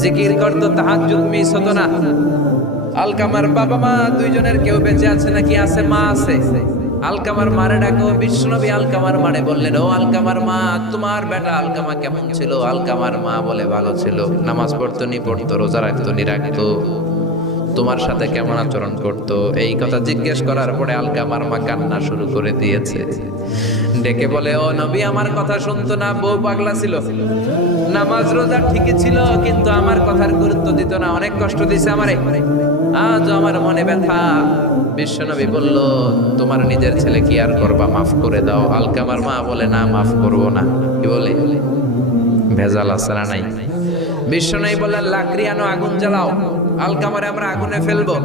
জিকির করতো, তাহাজ্জুদ মিস হতো না। আলকামার বাবা মা দুইজনের কেউ বেঁচে আছে নাকি? আছে, মা আছে। আলকামার মারে ডাকো। বিশ্বনবী আলকামার মারে বললেন, ও আলকামার মা, তোমার বেটা আলকামা কেমন ছিল? আলকামার মা বলে, ভালো ছিল, নামাজ পড়তো নি পড়তো, রোজা রাখতো নি রাখতো, তোমার সাথে কেমন আচরণ করতো? এই কথা জিজ্ঞেস করার পরে আলকামার মা কান্না শুরু করে দিয়েছে। ডেকে বলে, ও নবী, আমার কথা শুনতো না, বউ পাগলা ছিল, নামাজ রোজা ঠিকই ছিল, কিন্তু আমার কথার গুরুত্ব দিত না, অনেক কষ্ট দিছে আমারে, আজ আমার মনে ব্যথা। বিশ্বনবী বলল, তোমার নিজের ছেলে কি আর করবা, মাফ করে দাও। আলকামার মা বলে, না মাফ করব না। কি বলে? ভেজাল আছে না নাই? বিশ্বনবী বললেন, লাকড়ি আনো, আগুন জ্বালাও, আলকামারে আমরা আগুনে ফেলবো।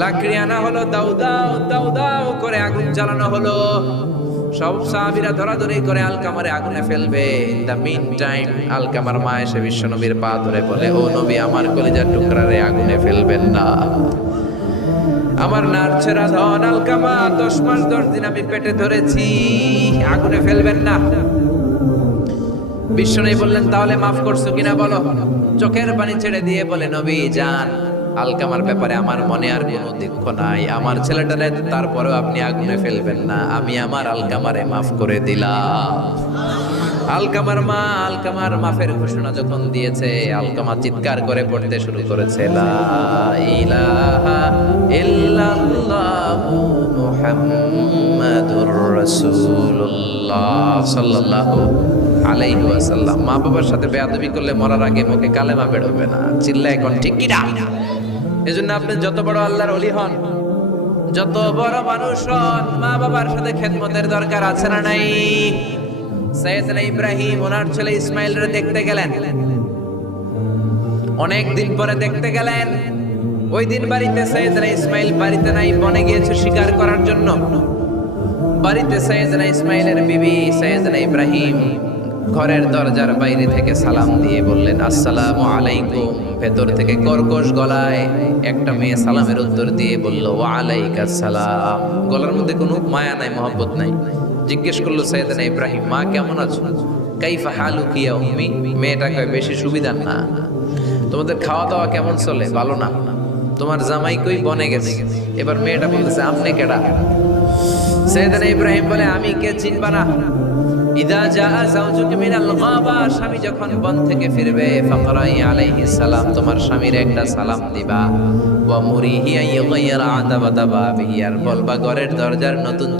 লাকড়ি আনা হলো, দাও দাও দাও দাও করে আগুন জ্বালানো হলো। সব সাহাবীরা ধরাধরি করে আলকামারে আগুনে ফেলবে। ইন দ্য মিন টাইম আলকামার মা এসে বিশ্বনবীর পা ধরে বলে, ও নবী, আমার কলিজার টুকরারে আগুনে ফেলবেন না, আমার নারছেরা ধন আলকামা 10 মাস 10 দিন আমি পেটে ধরেছি, আগুনে ফেলবেন না। বিশ্বনবী বললেন, তাহলে মাফ করছো কিনা বলো। চোখের পানি ছেড়ে দিয়ে বলে, নবী যান, আলকামার ব্যাপারে আমার মনে আর কোনো দুঃখ নাই, আমার ছেলেটারে তারপরেও আপনি আগুনে ফেলবেন না, আমি আমার আলকামারে মাফ করে দিলাম। আলকামার মা আলকামার মাফের ঘোষণা যখন দিয়েছে, আলকামা চিৎকার করে পড়তে শুরু করেছে, লা ইলাহা ইল্লাল্লাহু মুহাম্মাদুর রাসূলুল্লাহ সাল্লাল্লাহু আলাইহি ওয়াসাল্লাম। মা বাবার সাথে বেয়াদবি করলে মরার আগে মুখে কালেমা বের হবে না। চিল্লা এখন ঠিক কি না? এজন্য আপনি যত বড় আল্লাহর ওলি হন, যত বড় মানুষ হন, মা বাবার সাথে খেদমতের দরকার আছে না নাই? সাইয়েদনা ইব্রাহিম ওনার ছেলে ইসমাইলরে দেখতে গেলেন, অনেক দিন পরে দেখতে গেলেন। ওই দিন বাড়িতে সাইয়েদনা ইসমাইল বাড়িতে নাই, বনে গিয়েছে শিকার করার জন্য। বাড়িতে সাইয়েদনা ইসমাইলের বিবি সাইয়েদনা ইব্রাহিম ঘরের দরজার বাইরে থেকে সালাম দিয়ে বললেন, আসসালামু আলাইকুম। ভেতর থেকে কর্কশ গলায় একটা মেয়ে সালামের উত্তর দিয়ে বলল, ওয়া আলাইকাস সালাম। গলার মধ্যে কোনো মায়া নাই, মহব্বত নাই। জিজ্ঞেস করলো সাইয়েদনা ইব্রাহিম, মা কেমন আছো? কাইফা হালুকি ইয়া উম্মি। মেয়েটা কয়, বেশি সুবিধা না, তোমাদের খাওয়া দাওয়া কেমন চলে? ভালো না। তোমার জামাই কই? বনে গেছে। এবার মেয়েটা বলতেছে, আপনি কেডা? সাইয়েদনা ইব্রাহিম বলে, আমি কে চিনবা না? ইদা জাআ যাওজুকা মিনাল গাবা, স্বামী যখন বন থেকে ফিরবে, ফাকরাই আলাইহিস সালাম, তোমার স্বামীর একটা সালাম দিবা। ওয়া মুরিহি আইয়ুগাইরা আতাবাতা বাবিহি, আর বলবা ঘরের দরজার নতুন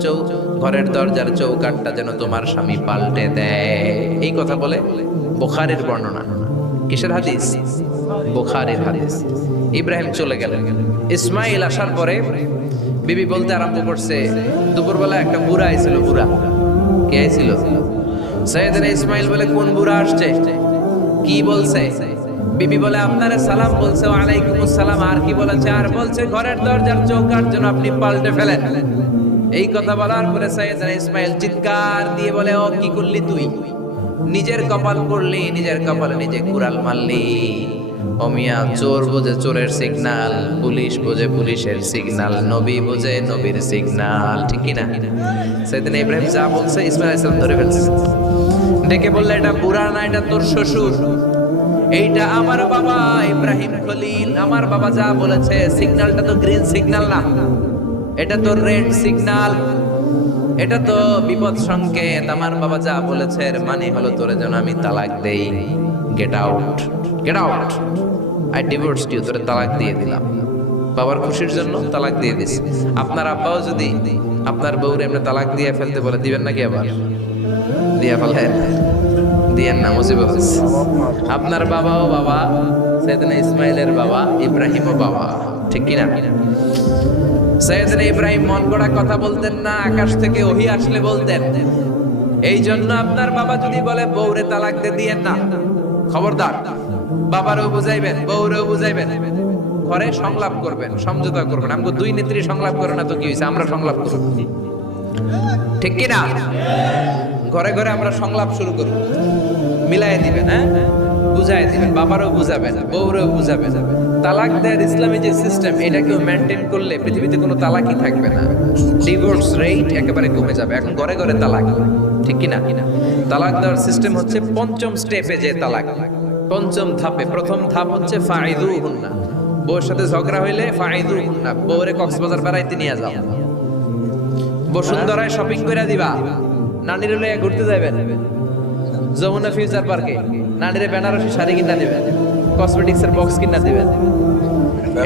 ঘরের দরজার চৌকাঠটা যেন তোমার স্বামী পাল্টে দেয়। এই কথা বলে বুখারীর বর্ণনা। কিসের হাদিস? বুখারীর হাদিস। ইব্রাহিম চলে গেলেন। ইসমাইল আসার পরে বিবি বলতে আরম্ভ করছে, দুপুরবেলা একটা বুড়া আইছিল। বুড়া কে আইছিল? সাইয়েদনা ইসমাইল বলে, কোন বুড়া আসছে? কি বলছে? বিবি বলে, আপনারে সালাম বলছে। ওয়া আলাইকুমুস সালাম। আর কি বলেছে? আর বলছে ঘরের দরজার চৌকাঠ যেন আপনি পাল্টে ফেলেন। এই কথা বলার পরে সাইয়েদনা ইসমাইল চিৎকার দিয়ে বলে, ও কি করলি তুই? নিজের কপাল পড়লি, নিজের কপালে নিজে কুড়াল মারলি। ও মিয়া, চোর বোঝে চোরের সিগন্যাল, পুলিশ বোঝে পুলিশের সিগন্যাল, নবী বোঝে নবীর সিগন্যাল, ঠিক কি না? সেদিন ইব্রাহিম যা বলছে ইসমাইল আলাইহিস সালাম ধরে ফেলছে। ডেকে বললে, এটা বুড়া না, এটা তোর শ্বশুর, এইটা আমার বাবা ইব্রাহিম খলিল। আমার বাবা যা বলেছে, সিগন্যালটা তো গ্রিন সিগন্যাল না, এটা তো রেড সিগন্যাল, এটা তো বিপদ সংকেত। আমার বাবা যা বলেছে এর মানে হলো তোরে যেন আমি তালাক দেই। Get out, get out, I divorced you, তোরে তালাক দিয়ে দিলাম। বাবার খুশির জন্য তালাক দিয়ে দিস। আপনার আব্বাও যদি আপনার বউরে এমনি তালাক দিয়ে ফেলতে বলে, দিবেন নাকি? আবার দিয়া ফেলেন, দিয়েন না, মুসিবত। আপনার বাবাও বাবা, সাইয়েদনা ইসমাইলের বাবা, ইব্রাহিমও বাবা, ঠিক কি না? সাইয়েদনা ইব্রাহিম মন গড়া কথা বলতেন না, আকাশ থেকে ওহী আসলে বলতেন। এই জন্য আপনার বাবা যদি বলে বউরে তালাক দিয়েন না, খবরদার, বাবারও বুঝাইবেন, বউরেও বুঝাইবেন, ঘরে সংলাপ করবেন, সমঝোতা করবেন। আমাকে দুই নেত্রী সংলাপ করে না তো কি হয়েছে, আমরা সংলাপ করব, ঠিক কি না? ঘরে ঘরে আমরা সংলাপ শুরু করব, মিলাই দিবেন, হ্যাঁ, বুঝাই দিবেন, বাবারও বুঝাবেন, বউরেও বুঝাবেন। তালাক দেওয়ার ইসলামী যে সিস্টেম, এটাকেও মেনটেন করলে পৃথিবীতে কোনো তালাকই থাকবে না, ডিভোর্স রেট একেবারে কমে যাবে। এখন ঘরে ঘরে তালাক, ঠিক কি না? তালাক দেওয়ার সিস্টেম হচ্ছে পঞ্চম স্টেপে যে তালাক, পঞ্চম ধাপে। প্রথম ধাপ হচ্ছে ফাইদুহুন্না, বউর সাথে ঝগড়া হইলে ফাইদুহুন্না, বউরে কক্সবাজার বেড়াইতে নিয়ে যাও, বসুন্ধরায় শপিং করে দিবা, নানির লইয়া ঘুরতে যাবেন, যমুনা ফিউচার পার্কে নানিরে বেনারসি শাড়ি কিনা দিবেন, কসমেটিক্সের বক্স কিনা দিবেন।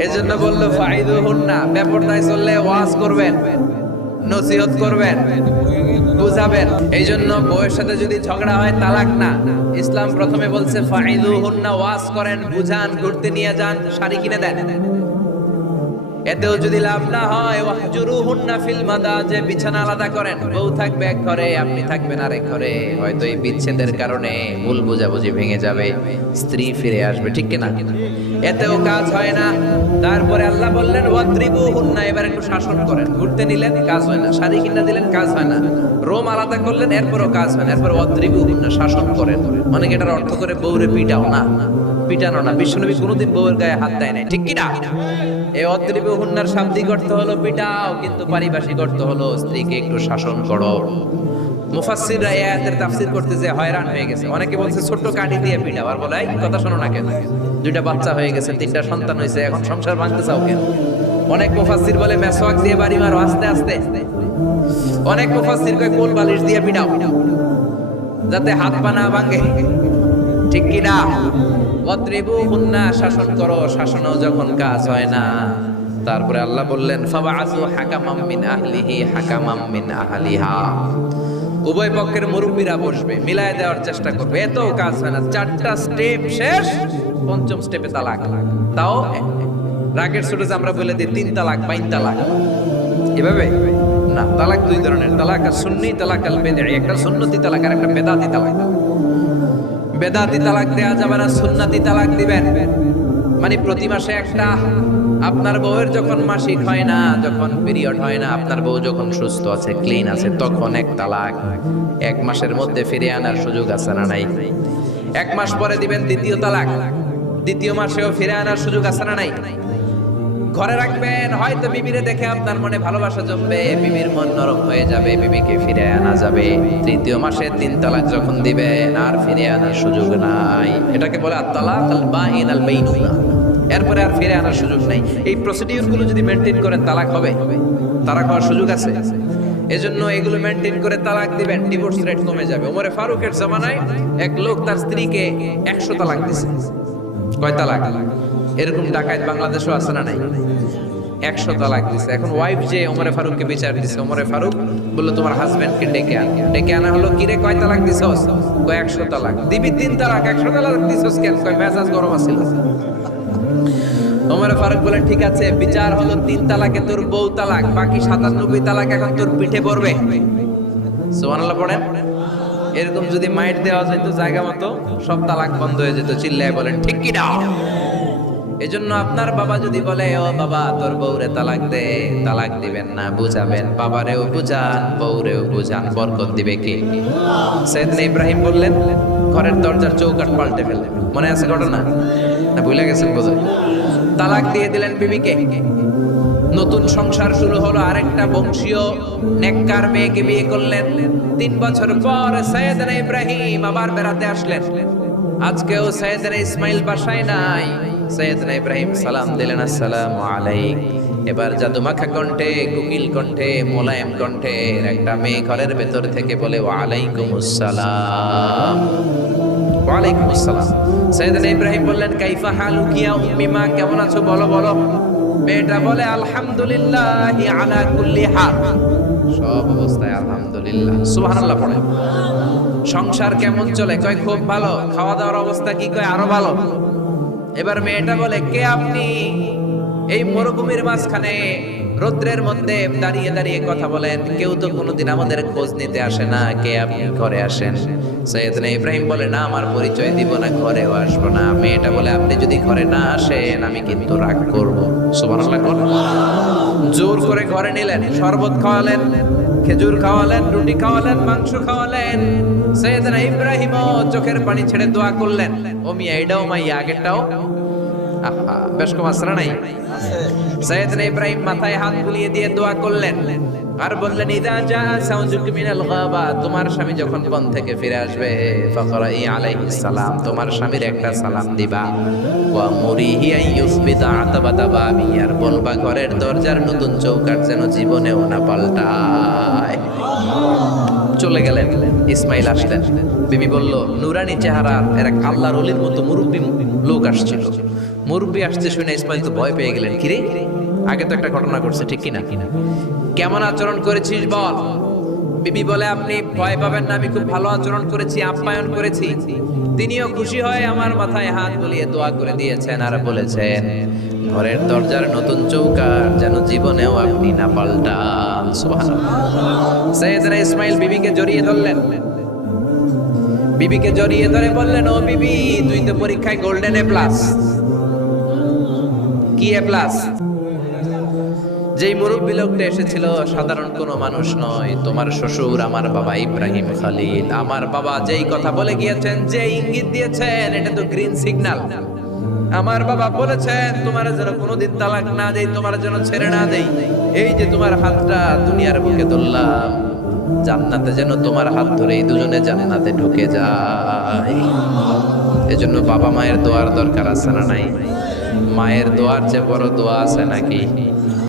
এই জন্য বললো ফাইদুহুন্না, বেপরদায় চললে ওয়াজ করবেন, নসিহত করবেন, বুঝাবেন। এই জন্য বউয়ের সাথে যদি ঝগড়া হয় তালাক না, ইসলাম প্রথমে বলছে ফাইদুহুন্না, ওয়াজ করেন, বুঝান, ঘুরতে নিয়ে যান, শাড়ি কিনে দেন। এতেও যদি লাভ না হয়, ওয়াহজুরুহুন্না ফিল মাদাজি, বিছানা আলাদা করেন, বউ থাকবে এক ঘরে, আপনি থাকবেন আরেক ঘরে। হয়তো এই বিচ্ছেদের কারণে ভুল বোঝাবুঝি ভেঙে যাবে, স্ত্রী ফিরে আসবে, ঠিক কি না? এতেও কাজ হয় না। তারপরে আল্লাহ বললেন ওয়াদ্রিবুহুন্না, এবার একটু শাসন করেন। ঘুরতে নিলেন, কাজ হয় না, শাড়ি কিনা দিলেন, কাজ হয় না, রোম আলাদা করলেন, এরপরও কাজ হয় না, এরপর ওয়াদ্রিবুহুন্না, শাসন করেন। অনেকে এটার অর্থ করে বউরে পিটাও না, পিটানো না। বিশ্বনবী কোনোদিন বউয়ের গায়ে হাত দেয় নাই, ঠিক কি না? এই অদ্রিবুহুন্নার শাব্দিক অর্থ হলো পিটাও, কিন্তু পারিভাষিক অর্থ হলো স্ত্রীকে একটু শাসন করো। মুফাসসিররা এই আয়াতের তাফসীর করতে যে হয়রান হয়ে গেছে। অনেকে বলছে ছোট্ট কাঠি দিয়ে পিটাও, আর বলে এই কথা শোনো না কেন, দুইটা বাচ্চা হয়ে গেছে, তিনটা সন্তান হয়েছে, এখন সংসার ভাঙতে চাও কেন? অনেক মুফাসসির বলে মেসওয়াক দিয়ে বাড়ি মারো আস্তে আস্তে। অনেক মুফাসসির কয় কোল বালিশ দিয়ে পিটাও, যাতে হাত পা না ভাঙে, ঠিক কি না? ওয়াদ্রিবুহুন্না, শাসন করো। শাসনও যখন কাজ হয় না, তারপরে আল্লাহ বললেন ফাবাআসু হাকামাম মিন আহলিহি হাকামাম মিন আহলিহা, উভয় পক্ষের মুরব্বীরা বসবে, মিলায় দেওয়ার চেষ্টা করবে। এতও কাজ হয় না, চারটা স্টেপ শেষ, পঞ্চম স্টেপে তালাক। তাও রাগের ছোটে আমরা বলে দিই 3 তালাক 5 তালাক, এভাবে না। তালাক দুই ধরনের, তালাক সুন্নি, তালাক আল বিদঈ। একটা সুন্নতি তালাক আর একটা বেদাতি তালাক। বেদাতি তালাক দেয়া যাবে না, সুন্নতি তালাক দিবেন। মানে প্রতি মাসে একটা, আপনার বউয়ের যখন মাসিক হয় না, যখন পিরিয়ড হয় না, আপনার বউ যখন সুস্থ আছে, ক্লিন আছে, তখন এক তালাক। 1 মাসের মধ্যে ফিরে আনার সুযোগ আছে না নাই? 1 মাস পরে দিবেন দ্বিতীয় তালাক, দ্বিতীয় মাসেও ফিরে আনার সুযোগ আছে না নাই? ঘরে রাখবেন, হয়তো বিবিরে দেখে আপনার মনে ভালোবাসা জমবে, বিবির মন নরম হয়ে যাবে, বিবিকে ফিরে আনা যাবে। তৃতীয় মাসে 3 তালাক যখন দিবেন, আর ফিরে আনার সুযোগ নাই। এটাকে বলে আত-তালাক আল বাইন আল বাইনুনা, এরপরে আর ফিরে আনার সুযোগ নাই। এই প্রসিডিউর গুলো যদি মেনটেন করেন, তালাক হবে, তালাক হওয়ার সুযোগ আছে। এজন্য এগুলো মেনটেন করে তালাক দিবেন, ডিভোর্স রেট কমে যাবে। ওমরে ফারুকের জামানায় এক লোক তার স্ত্রীকে 100 তালাক দিয়েছে। কয় তালাক? এরকম ডাকাত বাংলাদেশও আছে না নাই? 100 তালাক দিছে। এখন ওয়াইফ যে ওমরে ফারুককে বিচার দিছে, ওমরে ফারুক বলল তোমার হাজবেন্ডকে ডেকে আন। ডেকে আনা হলো, কিরে কয় তালাক দিছস? কয় 100 তালাক। দিবি 3 তালাক, 100 তালাক দিছস কেন? কয় মেজাজ গরম আছিল। ওমরে ফারুক বলে ঠিক আছে, বিচার হলো 3 তালাকে তোর বউ তালাক, বাকি 97 তালাক এখন তোর পিঠে পড়বে। সুবহানাল্লাহ পড়েন। এরকম যদি মাইট দেওয়া যেত জায়গা মতো, সব তালাক বন্ধ হয়ে যেত। চিল্লায় বলেন ঠিক কি না? এজন্য আপনার বাবা যদি বলে ও বাবা তোর বউরে তালাক দে, তালাক দিবেন না, বুঝাবেন। বাবারেও বুঝান, বউরেও বুঝান, বরকত দিবে কে? সাইয়েদনা ইব্রাহিম বললেন ঘরের দরজার চৌকাঠ পাল্টে ফেললেন। মনে আছে ঘটনা না? ভুলে গেছেন বোধহয়। তালাক দিয়ে দিলেন বিবিকে। নতুন সংসার শুরু হলো। আরেকটা বংশীয় নেককার মেয়েকে বিয়ে করলেন। 3 বছর পর সাইয়েদনা ইব্রাহিম আবার বেড়াতে আসলেন। আজকেও সাইয়েদনা ইসমাইল বাসায় নাই। সাইয়েদনা ইব্রাহিম সালাম দিলেন, আসসালামু আলাইক। এবার জাদুমাখা কণ্ঠে, কুকিল কণ্ঠে, মোলায়েম কণ্ঠে একটা মেয়ে ঘরের ভেতর থেকে বলে ওয়া আলাইকুমুস সালাম। ওয়া আলাইকুমুস সালাম। সাইয়েদনা ইব্রাহিম বললেন কাইফা হালুকি ইয়া উম্মি, মা কেমন আছো বলো বলো। মেয়েটা বলে আলহামদুলিল্লাহি আলা কুল্লি হাল, সব অবস্থায় আলহামদুলিল্লাহ। সুবহানাল্লাহ পড়ে। সংসার কেমন চলে? কয় খুব ভালো। খাওয়া দাওয়ার অবস্থা কি? কয় আরো ভালো। এবার মেয়েটা বলে কে আপনি? এই মরুভূমির মাঝখানে রৌদ্রের মধ্যে দাঁড়িয়ে দাঁড়িয়ে কথা বলেন, কেউ তো কোনোদিন আমাদের খোঁজ নিতে আসে না, কে আপনি? ঘরে আসেন। সাইয়েদনা ইব্রাহিম বলে না, আমার পরিচয় দিব না, ঘরেও আসবো না। মেয়েটা বলে আপনি যদি ঘরে না আসেন আমি কিন্তু রাগ করব। সুবহানাল্লাহ। জোর করে ঘরে নিলেন, শরবত খাওয়ালেন, খেজুর খাওয়ালেন, রুটি খাওয়ালেন, মাংস খাওয়ালেন। সাইয়েদনা ইব্রাহিমও চোখের পানি ছেড়ে দোয়া করলেন, ও মিয়া এটাও মাইয়া আগেরটাও। আহা, বেশ কম আসরা নাই। সাইয়েদনা ইব্রাহিম মাথায় হাত বুলিয়ে দিয়ে দোয়া করলেন আর বললেন ইদা জা সাউজুক মিনাল গাবা, তোমার স্বামী যখন বন থেকে ফিরে আসবে ফাকরাই আলাইহিস সালাম, তোমার স্বামীর একটা সালাম দিবা। ওয়া মুরিহি আইয়ুসবিতা আতাবাতা বাবি, আর বলবা ঘরের দরজার নতুন চৌকাঠ যেন জীবনেও না পাল্টায়। চলে গেলেন। ইসমাইল আসলেন। বিবি বলল নুরানি চেহারার এর এক আল্লাহর ওলির মতো মুরব্বি লোক আসছিল। মুরব্বি আসছে শুনে ইসমাইল তো ভয় পেয়ে গেলেন। কিরে, আগে তো একটা ঘটনা করছে, ঠিক কিনা? কেমন আচরণ করেছিস বল। বিবি বলে আপনি ভয় পাবেন না, আমি খুব ভালো আচরণ করেছি, আপ্যায়ন করেছি। তিনিও খুশি হয়ে আমার মাথায় হাত বুলিয়ে দোয়া করে দিয়েছেন আর বলেছেন ঘরের দরজার নতুন চৌকাঠ যেন জীবনেও আপনি না পাল্টান। সুবহানাল্লাহ। সাইয়েদনা ইসমাইল বিবিকে জড়িয়ে ধরলেন। বিবিকে জড়িয়ে ধরে বললেন ও বিবি, তুই তো পরীক্ষায় গোল্ডেন এ প্লাস। কি এ প্লাস? যেই মুরব্বী লোকটা এসেছিল সাধারণ কোনো মানুষ নয়, তোমার শ্বশুর আমার বাবা ইব্রাহিম খলিল। আমার বাবা যেই কথা বলে গিয়েছেন, যে ইঙ্গিত দিয়েছেন, এটা তো গ্রিন সিগন্যাল। আমার বাবা বলেছেন তোমার যেন কোনোদিন তালাক না দেই, তোমার যেন ছেড়ে না দেই। এই যে তোমার হাতটা দুনিয়ার বুকে ধরলাম, জান্নাতে যেন তোমার হাত ধরে দুজনে জান্নাতে ঢুকে যায়। এজন্য বাবা মায়ের দোয়ার দরকার আছে না নাই? মায়ের দোয়ার চেয়ে বড় দোয়া আছে নাকি?